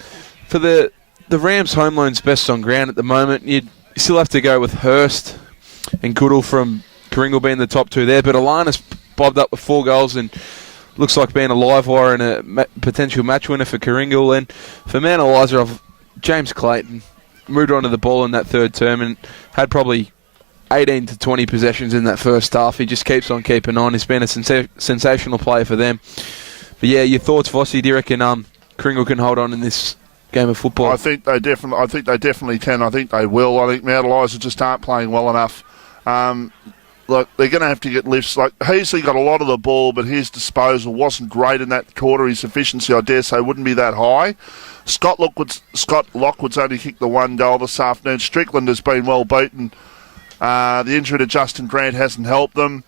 for the Rams' home loan's best on ground at the moment, you still have to go with Hurst and Goodall from Karingal being the top 2 there. But Alanis bobbed up with 4 goals and looks like being a live wire and a potential match winner for Karingal. And for Mount Eliza, James Clayton moved onto the ball in that third term and had probably 18 to 20 possessions in that first half. He just keeps on keeping on. He's been a sensational player for them. But yeah, your thoughts, Vossi? Do you reckon Karingal can hold on in this game of football? I think they definitely can. I think they will. I think Mount Eliza just aren't playing well enough. Look, they're going to have to get lifts. Like, Heasley got a lot of the ball, but his disposal wasn't great in that quarter. His efficiency, I dare say, wouldn't be that high. Scott Lockwood's only kicked the 1 goal this afternoon. Strickland has been well beaten. The injury to Justin Grant hasn't helped them.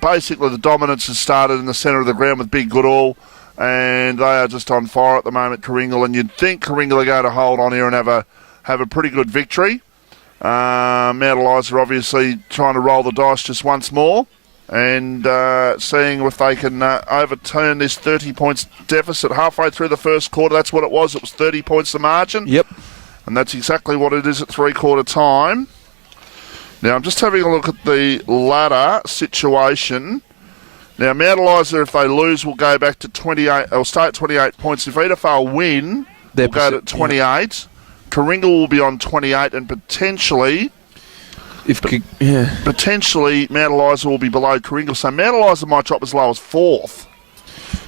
Basically, the dominance has started in the centre of the ground with Big Goodall, and they are just on fire at the moment, Karingal. And you'd think Karingal are going to hold on here and have a pretty good victory. Mount Eliza obviously trying to roll the dice just once more and seeing if they can overturn this 30 points deficit halfway through the first quarter. That's what it was. It was 30 points the margin. Yep. And that's exactly what it is at three-quarter time. Now, I'm just having a look at the ladder situation. Now, Mount Eliza, if they lose, will go back to 28. They'll start at 28 points. If EDFL win, they'll go to 28. Yeah. Karingal will be on 28, and potentially Mount Eliza will be below Karingal. So Mount Eliza might drop as low as 4th.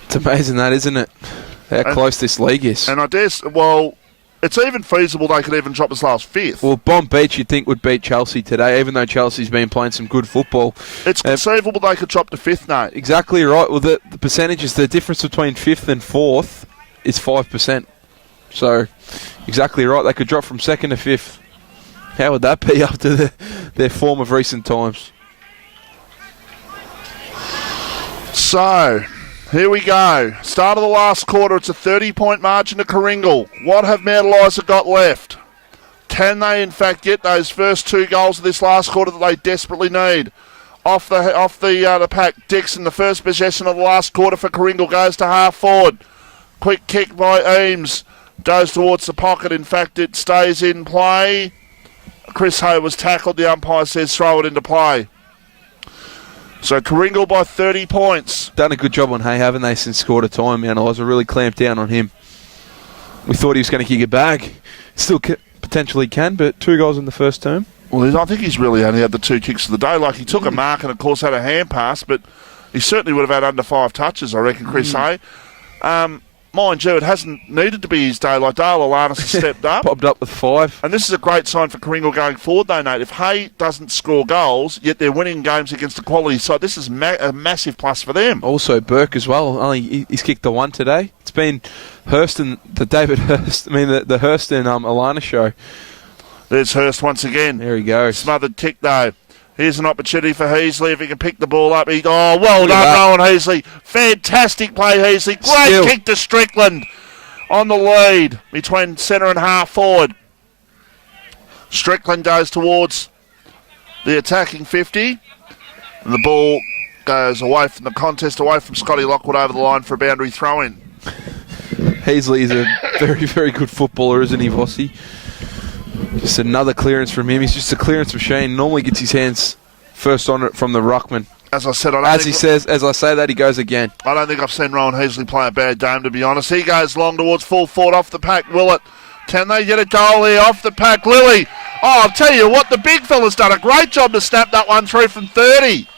It's amazing that, isn't it? How close this league is. And I guess, well, it's even feasible they could even drop as low as 5th. Well, Bomb Beach you'd think would beat Chelsea today, even though Chelsea's been playing some good football. It's conceivable they could drop to 5th, Nate. Exactly right. Well, the percentages, the difference between 5th and 4th is 5%. So, exactly right. They could drop from 2nd to 5th. How would that be after their form of recent times? So, here we go. Start of the last quarter. It's a 30-point margin to Karingal. What have Mount Eliza got left? Can they, in fact, get those first 2 goals of this last quarter that they desperately need? Off the pack, Dixon, the first possession of the last quarter for Karingal, goes to half forward. Quick kick by Eames. Goes towards the pocket. In fact, it stays in play. Chris Hay was tackled. The umpire says throw it into play. So Karingal by 30 points. Done a good job on Hay, haven't they, since quarter time? Mount Eliza really clamped down on him. We thought he was going to kick it back. Still potentially can, but 2 goals in the first term. Well, I think he's really only had the 2 kicks of the day. Like, he took a mark and, of course, had a hand pass, but he certainly would have had under 5 touches, I reckon, Chris Hay. Mind you, it hasn't needed to be his day. Like, Dale Alanis has stepped up. Popped up with 5. And this is a great sign for Karingal going forward, though, Nate. If Hay doesn't score goals, yet they're winning games against a quality side, this is a massive plus for them. Also, Burke as well. Only he's kicked the 1 today. It's been Hurst and the Hurst and Alana show. There's Hurst once again. There he goes. Smothered kick, though. Here's an opportunity for Heasley if he can pick the ball up. Well done, Rowan Heasley. Fantastic play, Heasley. Great kick to Strickland on the lead between centre and half forward. Strickland goes towards the attacking 50. And the ball goes away from the contest, away from Scotty Lockwood over the line for a boundary throw-in. Heasley is a very, very good footballer, isn't he, Vossi? Just another clearance from him. He's just a clearance machine. Normally gets his hands first on it from the ruckman. As I said, as I say that, he goes again. I don't think I've seen Rowan Heasley play a bad game, to be honest. He goes long towards full forward off the pack. Will it? Can they get a goal here off the pack? Lilly. Oh, I'll tell you what, the big fella's done a great job to snap that one through from 30.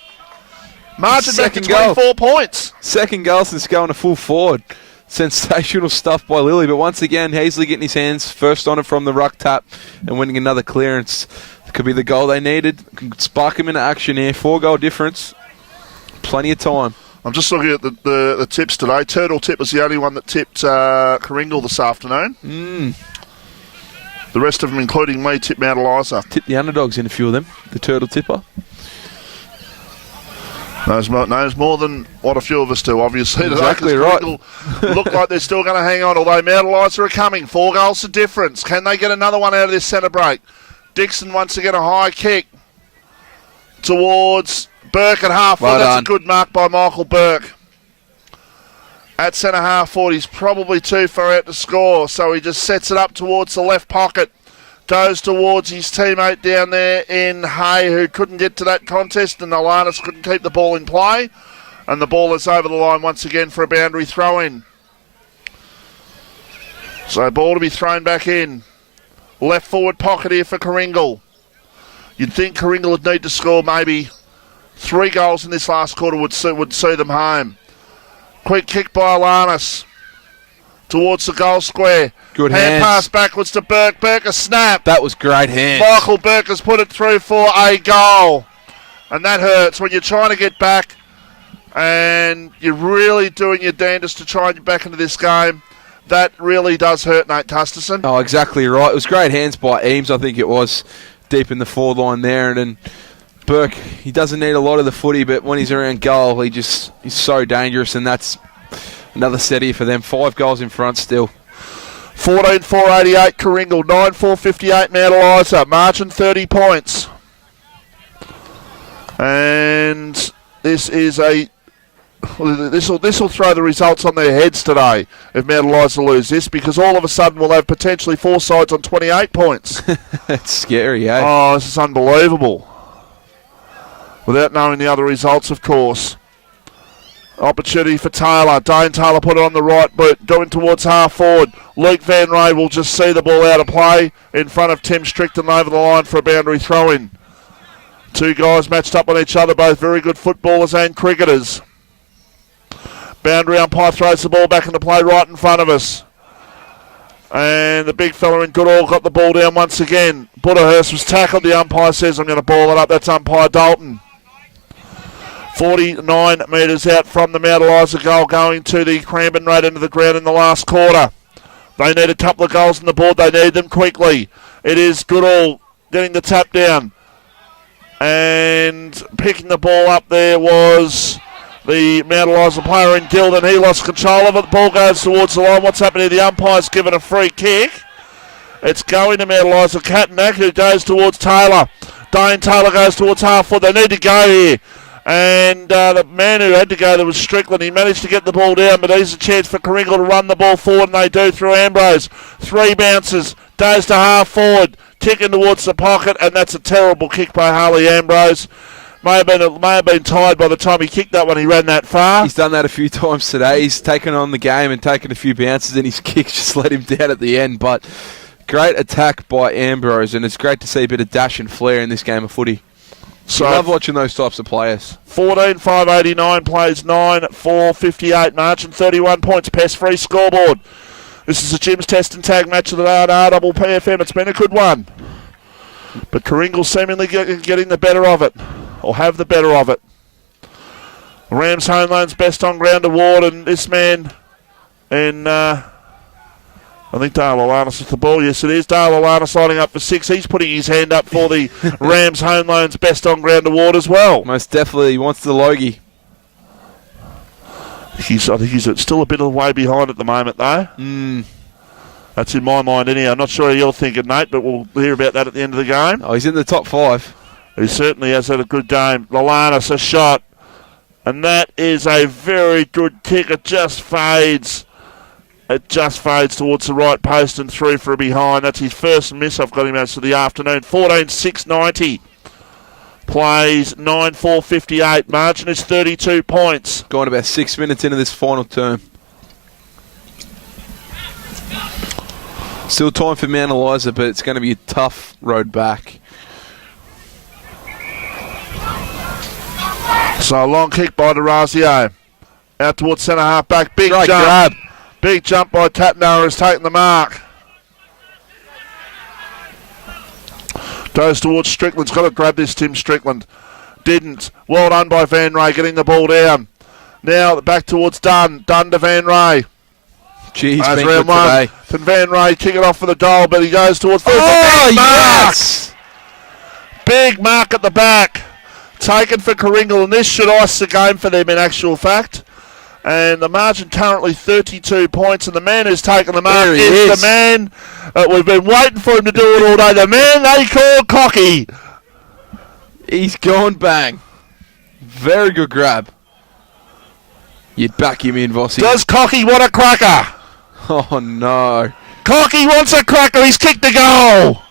Margin back to 24 points. Second goal since going to full forward. Sensational stuff by Lilly, but once again, Heasley getting his hands first on it from the ruck tap and winning another clearance. It could be the goal they needed. Could spark him into action here. 4-goal difference. Plenty of time. I'm just looking at the tips today. Turtle Tip was the only one that tipped Karingal this afternoon. The rest of them, including me, tipped Mount Eliza. Tipped the underdogs in a few of them. The Turtle Tipper. Knows more than what a few of us do, obviously. Exactly right. Look like they're still going to hang on, although Mount Eliza are coming. 4 goals to difference. Can they get another one out of this centre break? Dixon once again a high kick towards Burke at half forward. That's a good mark by Michael Burke. At centre half forward, he's probably too far out to score, so he just sets it up towards the left pocket. Goes towards his teammate down there in Hay, who couldn't get to that contest, and Alanis couldn't keep the ball in play. And the ball is over the line once again for a boundary throw-in. So ball to be thrown back in. Left forward pocket here for Karingal. You'd think Karingal would need to score maybe 3 goals in this last quarter would see them home. Quick kick by Alanis towards the goal square. Good hand pass backwards to Burke. Burke a snap. That was great hands. Michael Burke has put it through for a goal. And that hurts when you're trying to get back and you're really doing your damnedest to try and get back into this game. That really does hurt, Nate Tusterson. Oh, exactly right. It was great hands by Eames, I think it was, deep in the forward line there. And then Burke, he doesn't need a lot of the footy, but when he's around goal, he's so dangerous, and that's another set here for them. 5 goals in front still. 14-4-88 Karingal, 9-4-58 Mount Eliza, margin 30 points. And this is this will throw the results on their heads today if Mount Eliza lose this, because all of a sudden we'll have potentially 4 sides on 28 points. That's scary, eh? Oh, this is unbelievable. Without knowing the other results, of course. Opportunity for Taylor. Dane Taylor put it on the right boot, going towards half forward. Luke Van Ray will just see the ball out of play in front of Tim Strickland over the line for a boundary throw-in. 2 guys matched up on each other, both very good footballers and cricketers. Boundary umpire throws the ball back into play right in front of us. And the big fella in Goodall got the ball down once again. Butterhurst was tackled. The umpire says, I'm going to ball it up. That's umpire Dalton. 49 metres out from the Mount Eliza goal, going to the Cranbourne right into the ground in the last quarter. They need a couple of goals on the board. They need them quickly. It is Goodall getting the tap down. And picking the ball up there was the Mount Eliza player in Gilden. He lost control of it. The ball goes towards the line. What's happening here? The umpire's given a free kick. It's going to Mount Eliza. Katnack, who goes towards Taylor. Dane Taylor goes towards half forward. They need to go here. And the man who had to go there was Strickland. He managed to get the ball down, but here's a chance for Karingal to run the ball forward, and they do through Ambrose. 3 bounces. Goes to half forward. Kicking towards the pocket, and that's a terrible kick by Harley Ambrose. May have been tired by the time he kicked that one. He ran that far. He's done that a few times today. He's taken on the game and taken a few bounces, and his kicks just let him down at the end. But great attack by Ambrose, and it's great to see a bit of dash and flair in this game of footy. So I love watching those types of players. 14-5-89 plays 9-4-58 margin, 31 points, pass free scoreboard. This is a Jim's Test and Tag match of the night, RPPFM. It's been a good one. But Karingal seemingly getting the better of it, or have the better of it. Rams Home Loans Best On Ground Award, and this man in, I think Dale Alanis with the ball. Yes, it is. Dale Alanis lining up for 6. He's putting his hand up for the Rams Home Loans Best On Ground Award as well. Most definitely. He wants the Logie. I think he's still a bit of the way behind at the moment, though. That's in my mind anyhow. I'm not sure how you're thinking, Nate, but we'll hear about that at the end of the game. Oh, he's in the top 5. He certainly has had a good game. Lalanis, a shot. And that is a very good kick. It just fades. It just fades towards the right post and through for a behind. That's his first miss. I've got him out for the afternoon. 14-6-90. Plays 9-4-58. Margin is 32 points. Gone about 6 minutes into this final term. Still time for Mount Eliza, but it's going to be a tough road back. So a long kick by DeRazio. Out towards centre half back. Big Great jump. grab. Big jump by Tapner, has taken the mark. Goes towards Strickland's got to grab this, Tim Strickland. Didn't. Well done by Van Ray getting the ball down. Now back towards Dunn. Dunn to Van Ray. Jeez, As been good today. Can Van Ray kick it off for the goal, but he goes towards... Oh, big yes! mark. Big mark at the back. Taken for Karingal, and this should ice the game for them in actual fact. And the margin currently 32 points, and the man who's taken the mark is the man that we've been waiting for him to do it all day. The man they call Cocky. He's gone bang. Very good grab. You'd back him in, Vossi. Does Cocky want a cracker? Oh, no. Cocky wants a cracker. He's kicked the goal.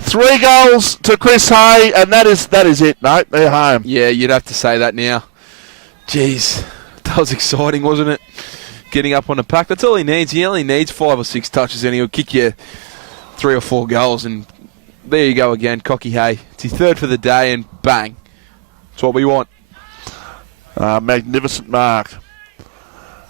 3 goals to Chris Hay, and that is it, mate. They're home. Yeah, you'd have to say that now. Jeez, that was exciting, wasn't it? Getting up on the pack. That's all he needs. He only needs 5 or 6 touches, and he'll kick you 3 or 4 goals. And there you go again, Cocky Hay. It's his 3rd for the day, and bang. That's what we want. Magnificent mark.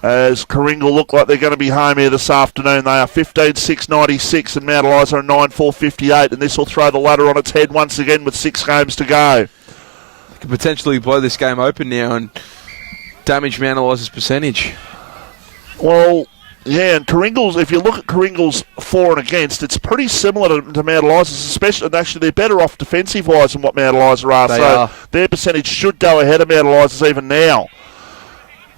As Karingal look like they're going to be home here this afternoon. They are 15-6-96, and Mount Eliza are 9-4-58, and this will throw the ladder on its head once again with 6 games to go. Could potentially blow this game open now and damage Mount Eliza's percentage. Well, yeah, and Karingal's, if you look at Karingal's for and against, it's pretty similar to Mount Eliza's, especially, and actually they're better off defensive-wise than what Mount Eliza are. They are. Their percentage should go ahead of Mount Eliza's even now.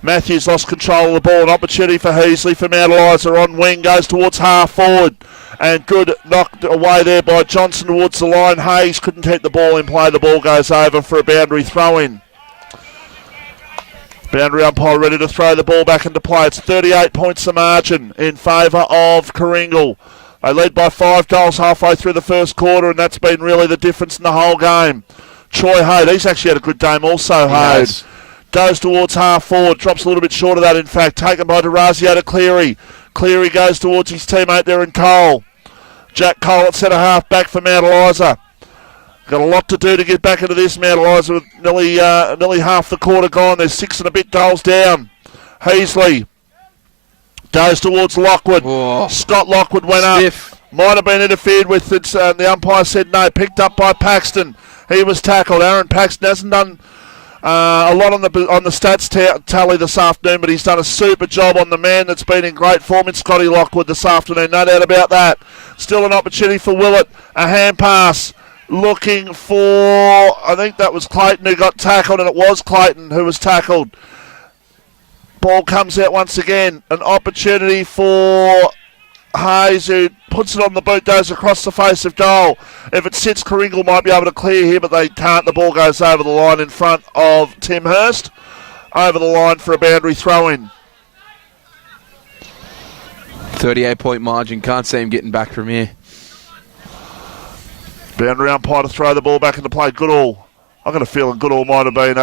Matthews lost control of the ball. An opportunity for Heasley for Mount Eliza on wing. Goes towards half forward. And good knocked away there by Johnson towards the line. Hayes couldn't hit the ball in play. The ball goes over for a boundary throw-in. Boundary umpire ready to throw the ball back into play. It's 38 points the margin in favour of Karingal. They lead by 5 goals halfway through the first quarter, and that's been really the difference in the whole game. Troy Hode, he's actually had a good game also, Hode. Goes towards half forward, drops a little bit short of that in fact. Taken by DeRazio to Cleary. Cleary goes towards his teammate there in Cole. Jack Cole at centre half back for Mount Eliza. Got a lot to do to get back into this Mount Eliza with nearly half the quarter gone. There's 6 and a bit goals down. Heasley Goes towards Lockwood. Oh. Scott Lockwood went Stiff. up. Might have been interfered with. The umpire said no. Picked up by Paxton. He was tackled. Aaron Paxton hasn't done a lot on the stats tally this afternoon, but he's done a super job on the man that's been in great form in Scotty Lockwood this afternoon. No doubt about that. Still an opportunity for Willett. A hand pass. Looking for, I think that was Clayton who got tackled, and it was Clayton who was tackled. Ball comes out once again. An opportunity for Hayes, who puts it on the boot, goes across the face of goal. If it sits, Karingal might be able to clear here, but they can't. The ball goes over the line in front of Tim Hurst. Over the line for a boundary throw-in. 38-point margin. Can't see him getting back from here. Boundary umpire to throw the ball back into play. Goodall. I've got a feeling Goodall might have been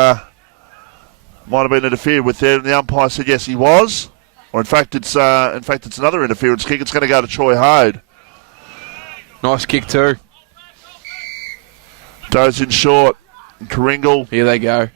interfered with there, and the umpire said yes, he was. Or in fact, it's another interference kick. It's going to go to Troy Hyde. Nice kick too. Goes in short. Karingal. Here they go.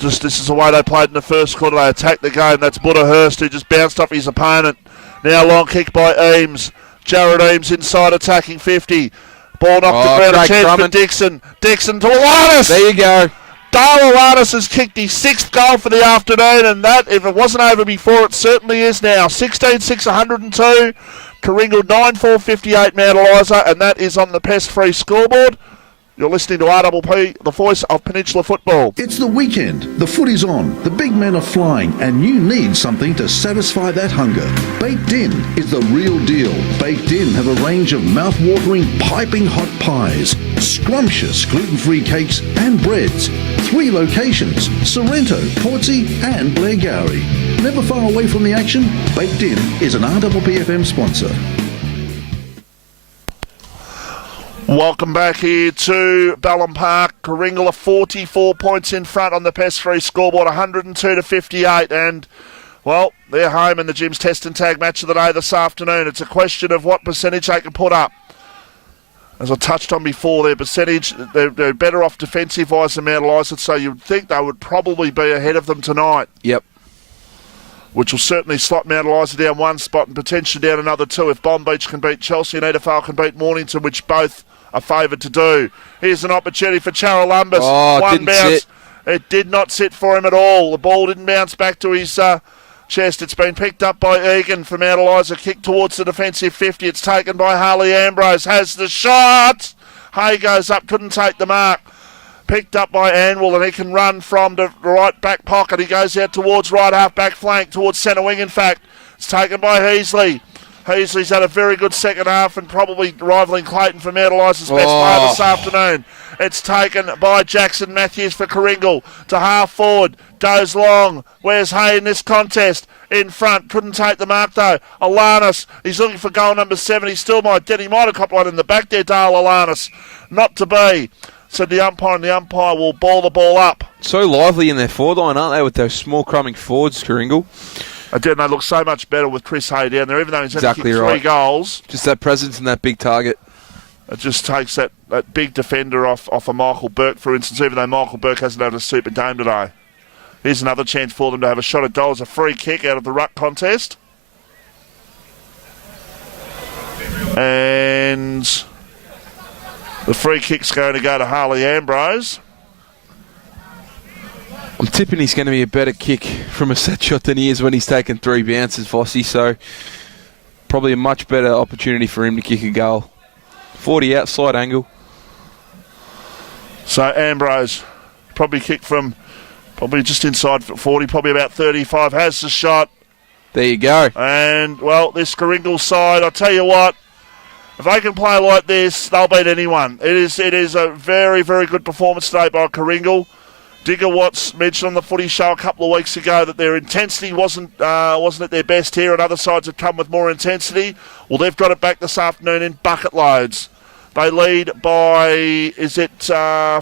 This is the way they played in the first quarter. They attacked the game. That's Buddha Hurst, who just bounced off his opponent. Now long kick by Eames. Jared Eames inside attacking 50. Ball knocked to ground. A chance for Dixon. Dixon to Alanis. There you go. Dale Alanis has kicked his 6th goal for the afternoon, and that, if it wasn't over before, it certainly is now. 16-6, 102. Karingal 9-4-58 Mount Eliza, and that is on the pest-free scoreboard. You're listening to RPP, the voice of Peninsula football. It's the weekend. The footy's on. The big men are flying, and you need something to satisfy that hunger. Baked In is the real deal. Baked In have a range of mouth-watering, piping hot pies, scrumptious gluten-free cakes and breads. 3 locations: Sorrento, Portsea and Blairgowrie. Never far away from the action, Baked In is an RPPFM sponsor. Welcome back here to Ballon Park. Karingal are 44 points in front on the pest-free scoreboard, 102-58, and, well, they're home in the Jim's Test and Tag match of the day this afternoon. It's a question of what percentage they can put up. As I touched on before, their percentage, they're better off defensive-wise than Mount Eliza, so you'd think they would probably be ahead of them tonight. Yep. Which will certainly slot Mount Eliza down 1 spot and potentially down another 2 if Bomb Beach can beat Chelsea and Edithvale can beat Mornington, which both are favoured to do. Here's an opportunity for Charolumbus. One bounce. Sit. It did not sit for him at all. The ball didn't bounce back to his chest. It's been picked up by Egan from Mount Eliza. Kick towards the defensive 50. It's taken by Harley Ambrose. Has the shot. Hay goes up. Couldn't take the mark. Picked up by Anwell, and he can run from the right back pocket. He goes out towards right half back flank, towards centre wing, in fact. It's taken by Heasley. Heasley's had a very good second half and probably rivaling Clayton for Mount Eliza's best player this afternoon. It's taken by Jackson Matthews for Karingal to half forward. Goes long. Where's Hay in this contest? In front. Couldn't take the mark though. Alanis. He's looking for goal number 7. He still might get. He might have caught one in the back there, Dale Alanis. Not to be. Said the umpire, and the umpire will ball the ball up. So lively in their forward line, aren't they, with those small crumbing forwards, Karingal? Again, they look so much better with Chris Hay down there, even though he's only kicked 3 goals. Just that presence and that big target. It just takes that big defender off a Michael Burke, for instance, even though Michael Burke hasn't had a super game today. Here's another chance for them to have a shot at goal as a free kick out of the ruck contest. And the free kick's going to go to Harley Ambrose. I'm tipping he's going to be a better kick from a set shot than he is when he's taken 3 bounces, Vossi, so probably a much better opportunity for him to kick a goal. 40 outside angle. So Ambrose probably kicked from probably just inside 40, probably about 35, has the shot. There you go. And, well, this Karingal side, I'll tell you what, if they can play like this, they'll beat anyone. It is a very, very good performance today by Karingal. Digger Watts mentioned on the footy show a couple of weeks ago that their intensity wasn't at their best here, and other sides have come with more intensity. Well, they've got it back this afternoon in bucket loads. They lead by, is it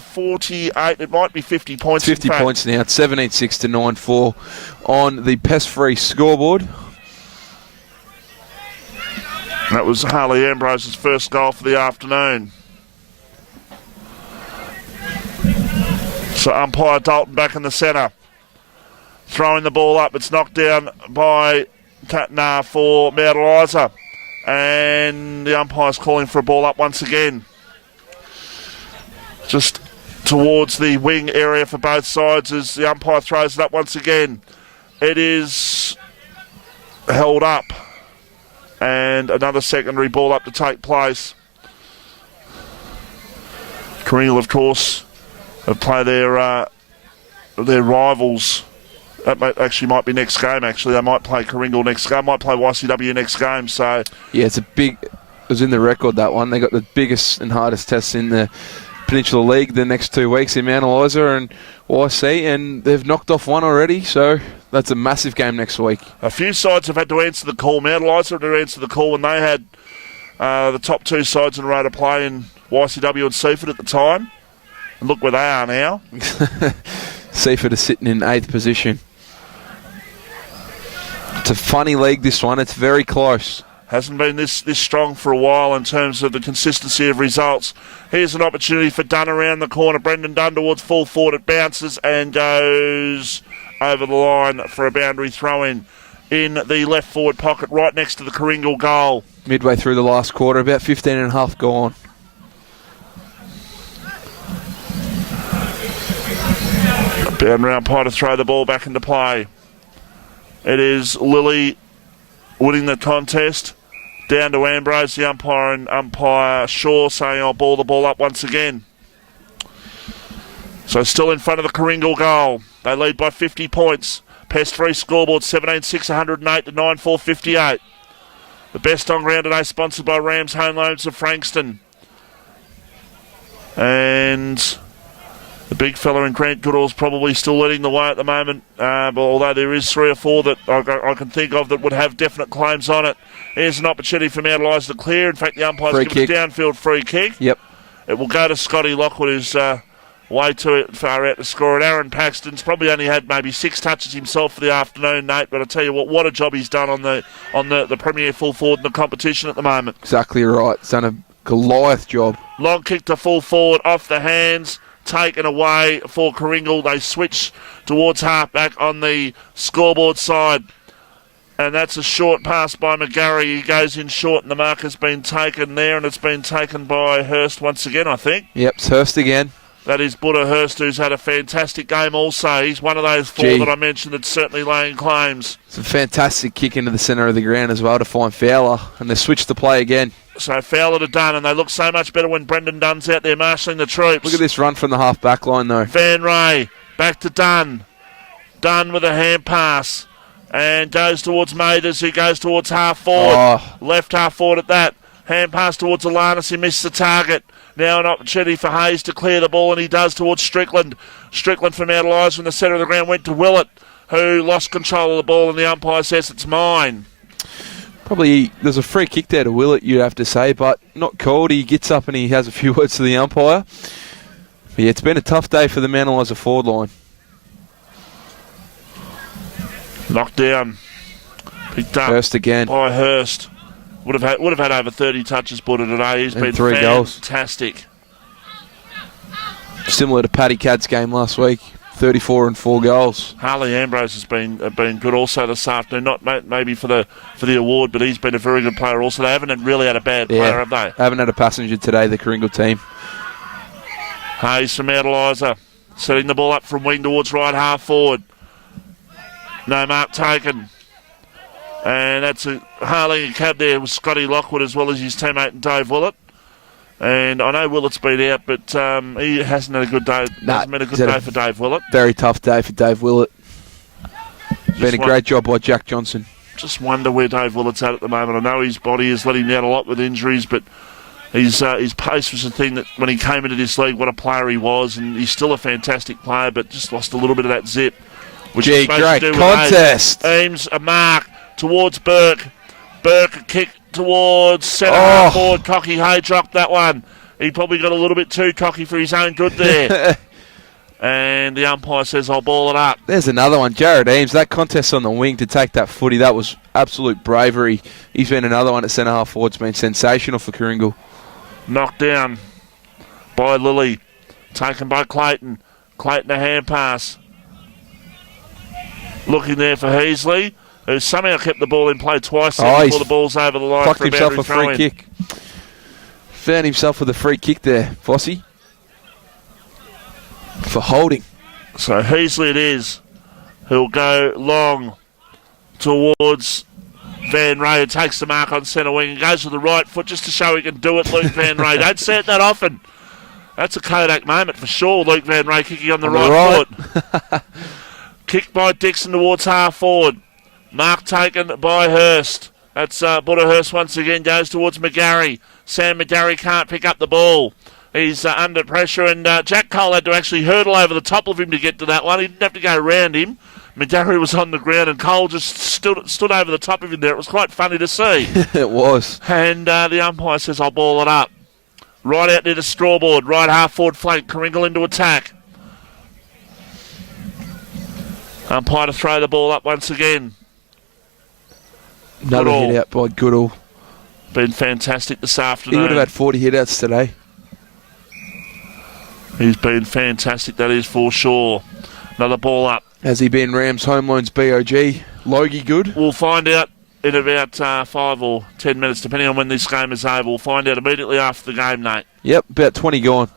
48? It might be 50 points. 50 points now. It's 17-6 to 9-4 on the pest-free scoreboard. That was Harley Ambrose's first goal for the afternoon. So umpire Dalton back in the centre. Throwing the ball up. It's knocked down by for Mount Eliza. And the umpire's calling for a ball up once again. Just towards the wing area for both sides as the umpire throws it up once again. It is held up. And another secondary ball up to take place. Karingal, of course, have played their rivals. That might be next game, actually. They might play Karingal next game, might play YCW next game. So yeah, it was in the record, that one. They got the biggest and hardest tests in the Peninsula League the next 2 weeks in Mount Eliza and YC, and they've knocked off one already, so that's a massive game next week. A few sides have had to answer the call. Mount Eliza had to answer the call when they had the top two sides in a row to play in YCW and Seaford at the time. And look where they are now. Seaford is sitting in 8th position. It's a funny league, this one. It's very close. Hasn't been this strong for a while in terms of the consistency of results. Here's an opportunity for Dunn around the corner. Brendan Dunn towards full forward. It bounces and goes over the line for a boundary throw-in in the left forward pocket right next to the Karingal goal. Midway through the last quarter, about 15 and a half gone. Boundary umpire to throw the ball back into play. It is Lilly winning the contest. Down to Ambrose, the umpire, and umpire Shaw saying I'll ball the ball up once again. So still in front of the Karingal goal. They lead by 50 points. Pest 3 scoreboard 17-6, 108 to 9-4-58. The best on ground today sponsored by Rams Home Loans of Frankston. And the big fella in Grant Goodall's probably still leading the way at the moment, but although there is 3 or 4 that I can think of that would have definite claims on it. Here's an opportunity for Mount Eliza to clear. In fact, the umpire's given a downfield free kick. Yep. It will go to Scotty Lockwood, who's way too far out to score it. Aaron Paxton's probably only had maybe 6 touches himself for the afternoon, Nate, but I tell you what a job he's done on the premier full forward in the competition at the moment. Exactly right. He's done a Goliath job. Long kick to full forward, off the hands. Taken away for Karingal. They switch towards halfback on the scoreboard side. And that's a short pass by McGarry. He goes in short and the mark has been taken there, and it's been taken by Hurst once again, I think. Yep, it's Hurst again. That is Buddha Hurst, who's had a fantastic game also. He's one of those 4 that I mentioned that's certainly laying claims. It's a fantastic kick into the centre of the ground as well to find Fowler, and they switch the play again. So Fowler to Dunn, and they look so much better when Brendan Dunn's out there marshalling the troops. Look at this run from the half-back line, though. Van Ray, back to Dunn. Dunn with a hand pass, and goes towards Maders, who goes towards half forward. Left half forward at that. Hand pass towards Alanis, he misses the target. Now an opportunity for Hayes to clear the ball, and he does towards Strickland. Strickland from Mount Eliza in the centre of the ground went to Willett, who lost control of the ball, and the umpire says it's mine. Probably there's a free kick there to Willett, you'd have to say, but not called. He gets up and he has a few words to the umpire. But yeah, it's been a tough day for the Mount Eliza forward line. Knocked down. Picked up Hurst again. By Hurst. Would have had over 30 touches, Buddha, today. He's been 3 goals. Fantastic. Similar to Paddy Cad's game last week. 34 and 4 goals. Harley Ambrose has been good also this afternoon. Not maybe for the award, but he's been a very good player also. They haven't really had a bad player, have they? Haven't had a passenger today, the Karingal team. Hayes from Mount Eliza, setting the ball up from wing towards right half forward. No mark taken. And that's a Harley and cab there with Scotty Lockwood as well as his teammate and Dave Willett. And I know Willett's been out, but he hasn't had a good day. Hasn't been a good day for Dave Willett. Very tough day for Dave Willett. Been a great job by Jack Johnson. Just wonder where Dave Willett's at the moment. I know his body has let him down a lot with injuries, but his pace was the thing that when he came into this league, what a player he was, and he's still a fantastic player, but just lost a little bit of that zip. Which great contest. Eames, a mark towards Burke. Burke, a kick towards centre half forward. Cocky Hay dropped that one. He probably got a little bit too cocky for his own good there. And the umpire says, I'll ball it up. There's another one. Jared Eames, that contest on the wing to take that footy, that was absolute bravery. He's been another one at centre half forward. It's been sensational for Karingal. Knocked down by Lilly. Taken by Clayton. Clayton a hand pass. Looking there for Heasley. who somehow kept the ball in play twice before the ball's over the line plucked for a himself boundary a free throw-in. kick. Found himself with a free kick there, Fossey. For holding. So Heasley it is, who'll go long towards Van Ray, who takes the mark on centre wing and goes with the right foot just to show he can do it, Luke Van Ray. Don't see it that often. That's a Kodak moment for sure, Luke Van Ray kicking on the right foot. Kicked by Dixon towards half forward. Mark taken by Hurst. That's Buddha Hurst once again goes towards McGarry. Sam McGarry can't pick up the ball. He's under pressure, and Jack Cole had to actually hurdle over the top of him to get to that one. He didn't have to go around him. McGarry was on the ground, and Cole just stood over the top of him there. It was quite funny to see. It was. And the umpire says, I'll ball it up. Right out near the strawboard, right half forward flank. Karingal into attack. Umpire to throw the ball up once again. Another Goodall. hit out by Goodall. Been fantastic this afternoon. He would have had 40 hit outs today. He's been fantastic, that is for sure. Another ball up. Has he been Rams Home Loans BOG? Logie good? We'll find out in about 5 or 10 minutes, depending on when this game is over. We'll find out immediately after the game, Nate. Yep, about 20 gone.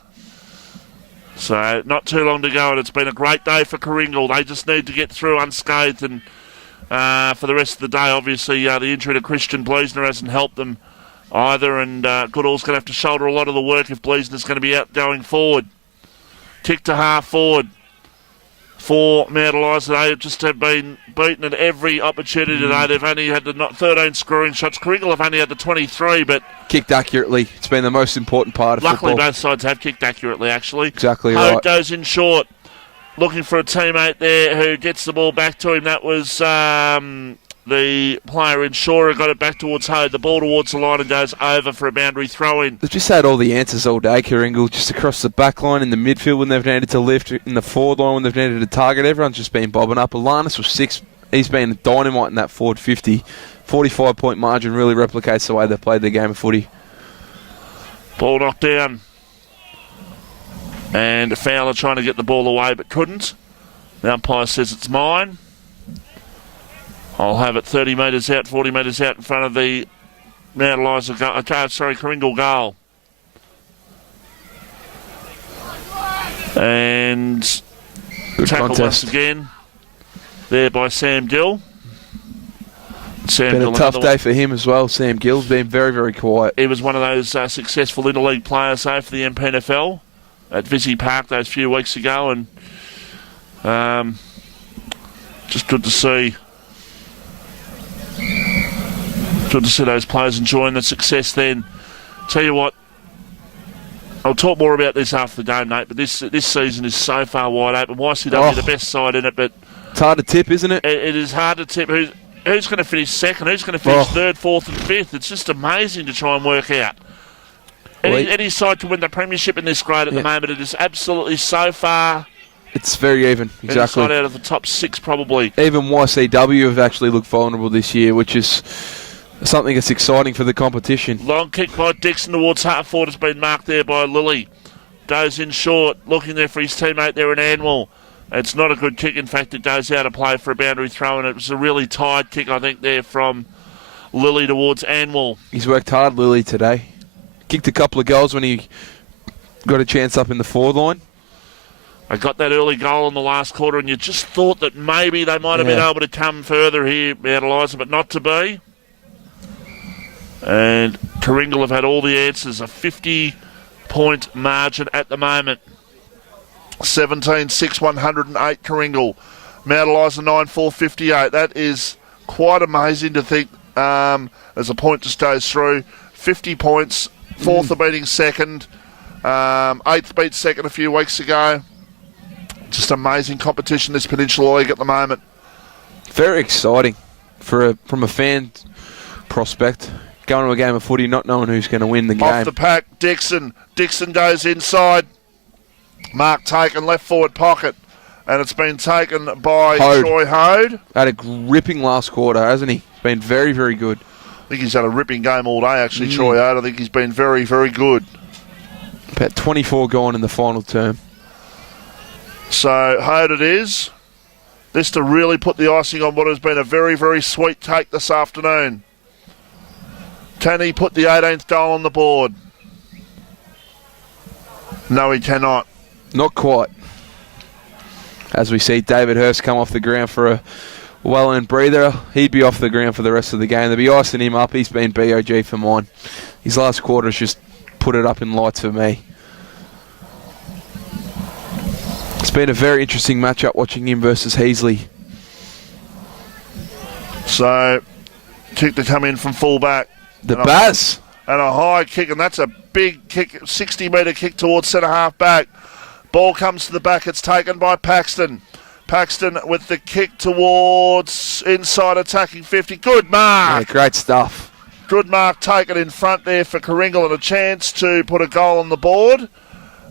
So not too long to go, and it's been a great day for Karingal. They just need to get through unscathed, and for the rest of the day, obviously, the injury to Christian Bleasner hasn't helped them either, and Goodall's going to have to shoulder a lot of the work if Bleasner's going to be out going forward. Kick to half forward for Mount Eliza. They just have been beaten at every opportunity today. They've only had the 13 scoring shots. Karingal have only had the 23, but kicked accurately. It's been the most important part of luckily football. both sides have kicked accurately, actually. Exactly Hode right. goes in short, looking for a teammate there who gets the ball back to him. That was the player in Shaw who got it back towards Hode. The ball towards the line and goes over for a boundary throw-in. They've just had all the answers all day, Karingal, just across the back line, in the midfield when they've needed to lift, in the forward line when they've needed to target. Everyone's just been bobbing up. Alanis was 6. He's been dynamite in that forward 50. 45-point margin really replicates the way they played their game of footy. Ball knocked down. And Fowler trying to get the ball away but couldn't. The umpire says it's mine. I'll have it 30 metres out, 40 metres out in front of the Mount Eliza Karingal goal. And Good tackle contest. once again there by Sam Gill. Sam Been Gill, a tough another day for him as well. Sam Gill's been very, very quiet. He was one of those successful interleague players for the MPNFL at Visy Park those few weeks ago, and just good to see. Good to see those players enjoying the success then. Tell you what, I'll talk more about this after the game, Nate, but this season is so far wide open. YCW the best side in it, but it's hard to tip, isn't it? It is hard to tip who's going to finish second, who's going to finish third, fourth and fifth. It's just amazing to try and work out. Any side to win the premiership in this grade at the moment, it is absolutely so far. It's very even, exactly. Inside out of the top 6 probably. Even YCW have actually looked vulnerable this year, which is something that's exciting for the competition. Long kick by Dixon towards half forward has been marked there by Lilly. Goes in short, looking there for his teammate there in Anwell. It's not a good kick. In fact, it goes out of play for a boundary throw, and it was a really tight kick, I think, there from Lilly towards Anwell. He's worked hard, Lilly, today. Kicked a couple of goals when he got a chance up in the forward line. They got that early goal in the last quarter, and you just thought that maybe they might have been able to come further here, Mount Eliza, but not to be. And Karingal have had all the answers. A 50-point margin at the moment. 17-6, 108 Karingal. Mount Eliza 9-4, 58. That is quite amazing to think as a point just goes through. 50 points, fourth are beating second, eighth beat second a few weeks ago. Just amazing competition this Peninsula League at the moment. Very exciting from a fan prospect. Going to a game of footy, not knowing who's going to win the game. Off the pack, Dixon. Dixon goes inside. Mark taken, left forward pocket. And it's been taken by Troy Hode. Had a gripping last quarter, hasn't he? Been very, very good. I think he's had a ripping game all day, actually, Troy Hode. I think he's been very, very good. About 24 gone in the final term. So Hode it is. This to really put the icing on what has been a very, very sweet cake this afternoon. Can he put the 18th goal on the board? No, he cannot. Not quite. As we see David Hurst come off the ground for a well-earned breather, he'd be off the ground for the rest of the game. They'll be icing him up. He's been BOG for mine. His last quarter's just put it up in lights for me. It's been a very interesting matchup watching him versus Heasley. So, kick to come in from full-back. The Baz. And a high kick, and that's a big kick, 60-metre kick towards centre-half back. Ball comes to the back. It's taken by Paxton. Paxton with the kick towards inside attacking 50. Good mark. Yeah, great stuff. Good mark taken in front there for Karingal and a chance to put a goal on the board.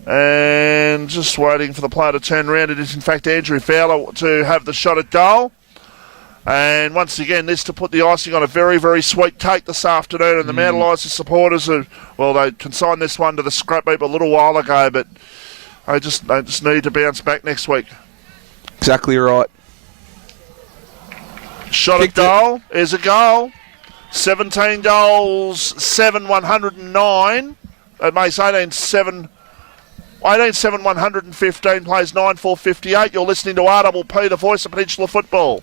And just waiting for the player to turn around. It is, in fact, Andrew Fowler to have the shot at goal. And once again, this to put the icing on a very, very sweet cake this afternoon. And the Mount Eliza supporters, they consigned this one to the scrap heap a little while ago, but they just need to bounce back next week. Exactly right. Shot at goal is a goal. 17 goals, 7, 109. That makes 18-7, 115, plays 9, 458. You're listening to RPP, the voice of Peninsula football.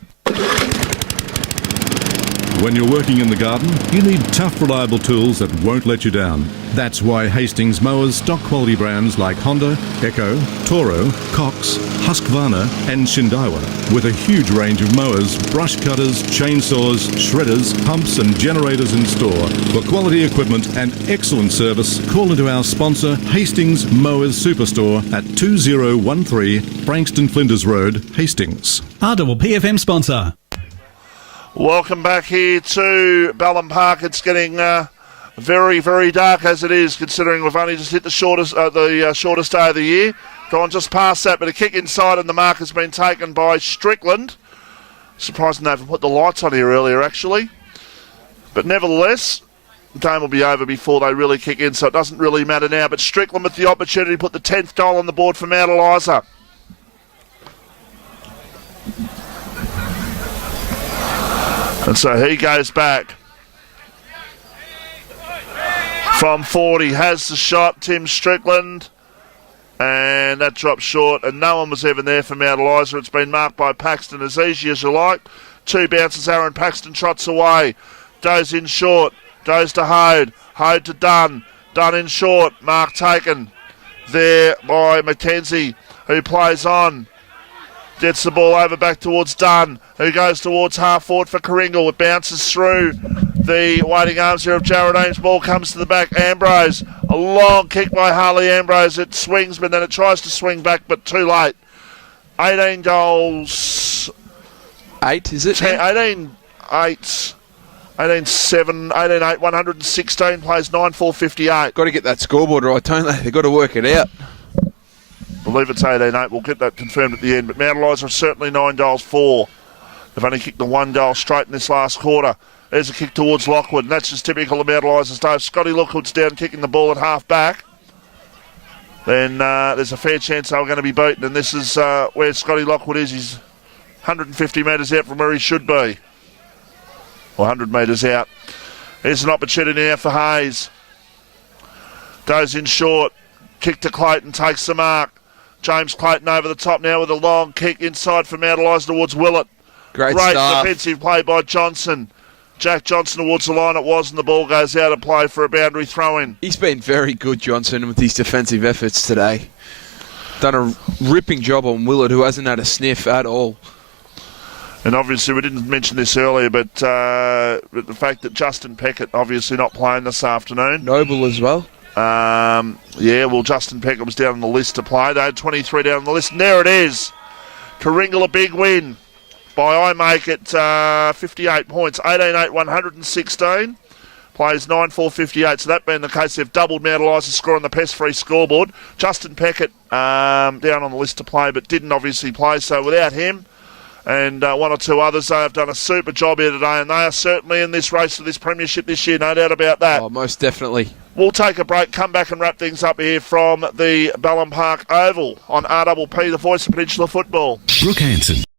When you're working in the garden, you need tough, reliable tools that won't let you down. That's why Hastings Mowers stock quality brands like Honda, Echo, Toro, Cox, Husqvarna and Shindaiwa. With a huge range of mowers, brush cutters, chainsaws, shredders, pumps and generators in store. For quality equipment and excellent service, call into our sponsor Hastings Mowers Superstore at 2013 Frankston Flinders Road, Hastings. RPPFM sponsor. Welcome back here to Ballum Park. It's getting very, very dark as it is, considering we've only just hit the shortest day of the year. Gone just past that, but a kick inside and the mark has been taken by Strickland. Surprising they haven't put the lights on here earlier, actually. But nevertheless, the game will be over before they really kick in, so it doesn't really matter now. But Strickland with the opportunity to put the 10th goal on the board for Mount Eliza. And so he goes back from 40, has the shot, Tim Strickland, and that drops short, and no one was even there for Mount Eliza. It's been marked by Paxton, as easy as you like. 2 bounces, Aaron Paxton trots away, goes in short, goes to Hode, Hode to Dunn, Dunn in short, mark taken there by Mackenzie, who plays on. Gets the ball over back towards Dunn, who goes towards half forward for Karingal. It bounces through the waiting arms here of Jared Ames. Ball comes to the back. Ambrose, a long kick by Harley Ambrose. It swings, but then it tries to swing back, but too late. 18 goals. 8, is it? 18-8, 18-7, 18-8, 116, plays 9, 458. Got to get that scoreboard right, don't they? They've got to work it out. I believe it's 18-8. We'll get that confirmed at the end. But Mount Eliza are certainly 9 goals, 4. They've only kicked the 1 goal straight in this last quarter. There's a kick towards Lockwood, and that's just typical of Mount Eliza's day. If Scotty Lockwood's down kicking the ball at half back, then there's a fair chance they were going to be beaten. And this is where Scotty Lockwood is. He's 150 metres out from where he should be. Or 100 metres out. There's an opportunity now for Hayes. Goes in short. Kick to Clayton, takes the mark. James Clayton over the top now with a long kick inside from Mount Eliza towards Willett. Great defensive play by Johnson. Jack Johnson towards the line it was, and the ball goes out of play for a boundary throw-in. He's been very good, Johnson, with his defensive efforts today. Done a ripping job on Willett, who hasn't had a sniff at all. And obviously, we didn't mention this earlier, but the fact that Justin Peckett obviously not playing this afternoon. Noble as well. Justin Peckett was down on the list to play. They had 23 down on the list, and there it is. Karingal a big win by I make it 58 points. 18-8, 116. Plays 9, 4, 58. So that being the case, they've doubled Mount Eliza's score on the pest-free scoreboard. Justin Peckett down on the list to play, but didn't obviously play. So without him and 1 or 2 others, they have done a super job here today, and they are certainly in this race for this premiership this year, no doubt about that. Oh, most definitely. We'll take a break, come back and wrap things up here from the Ballum Park Oval on RPP, the voice of Peninsula football. Brooke Hanson.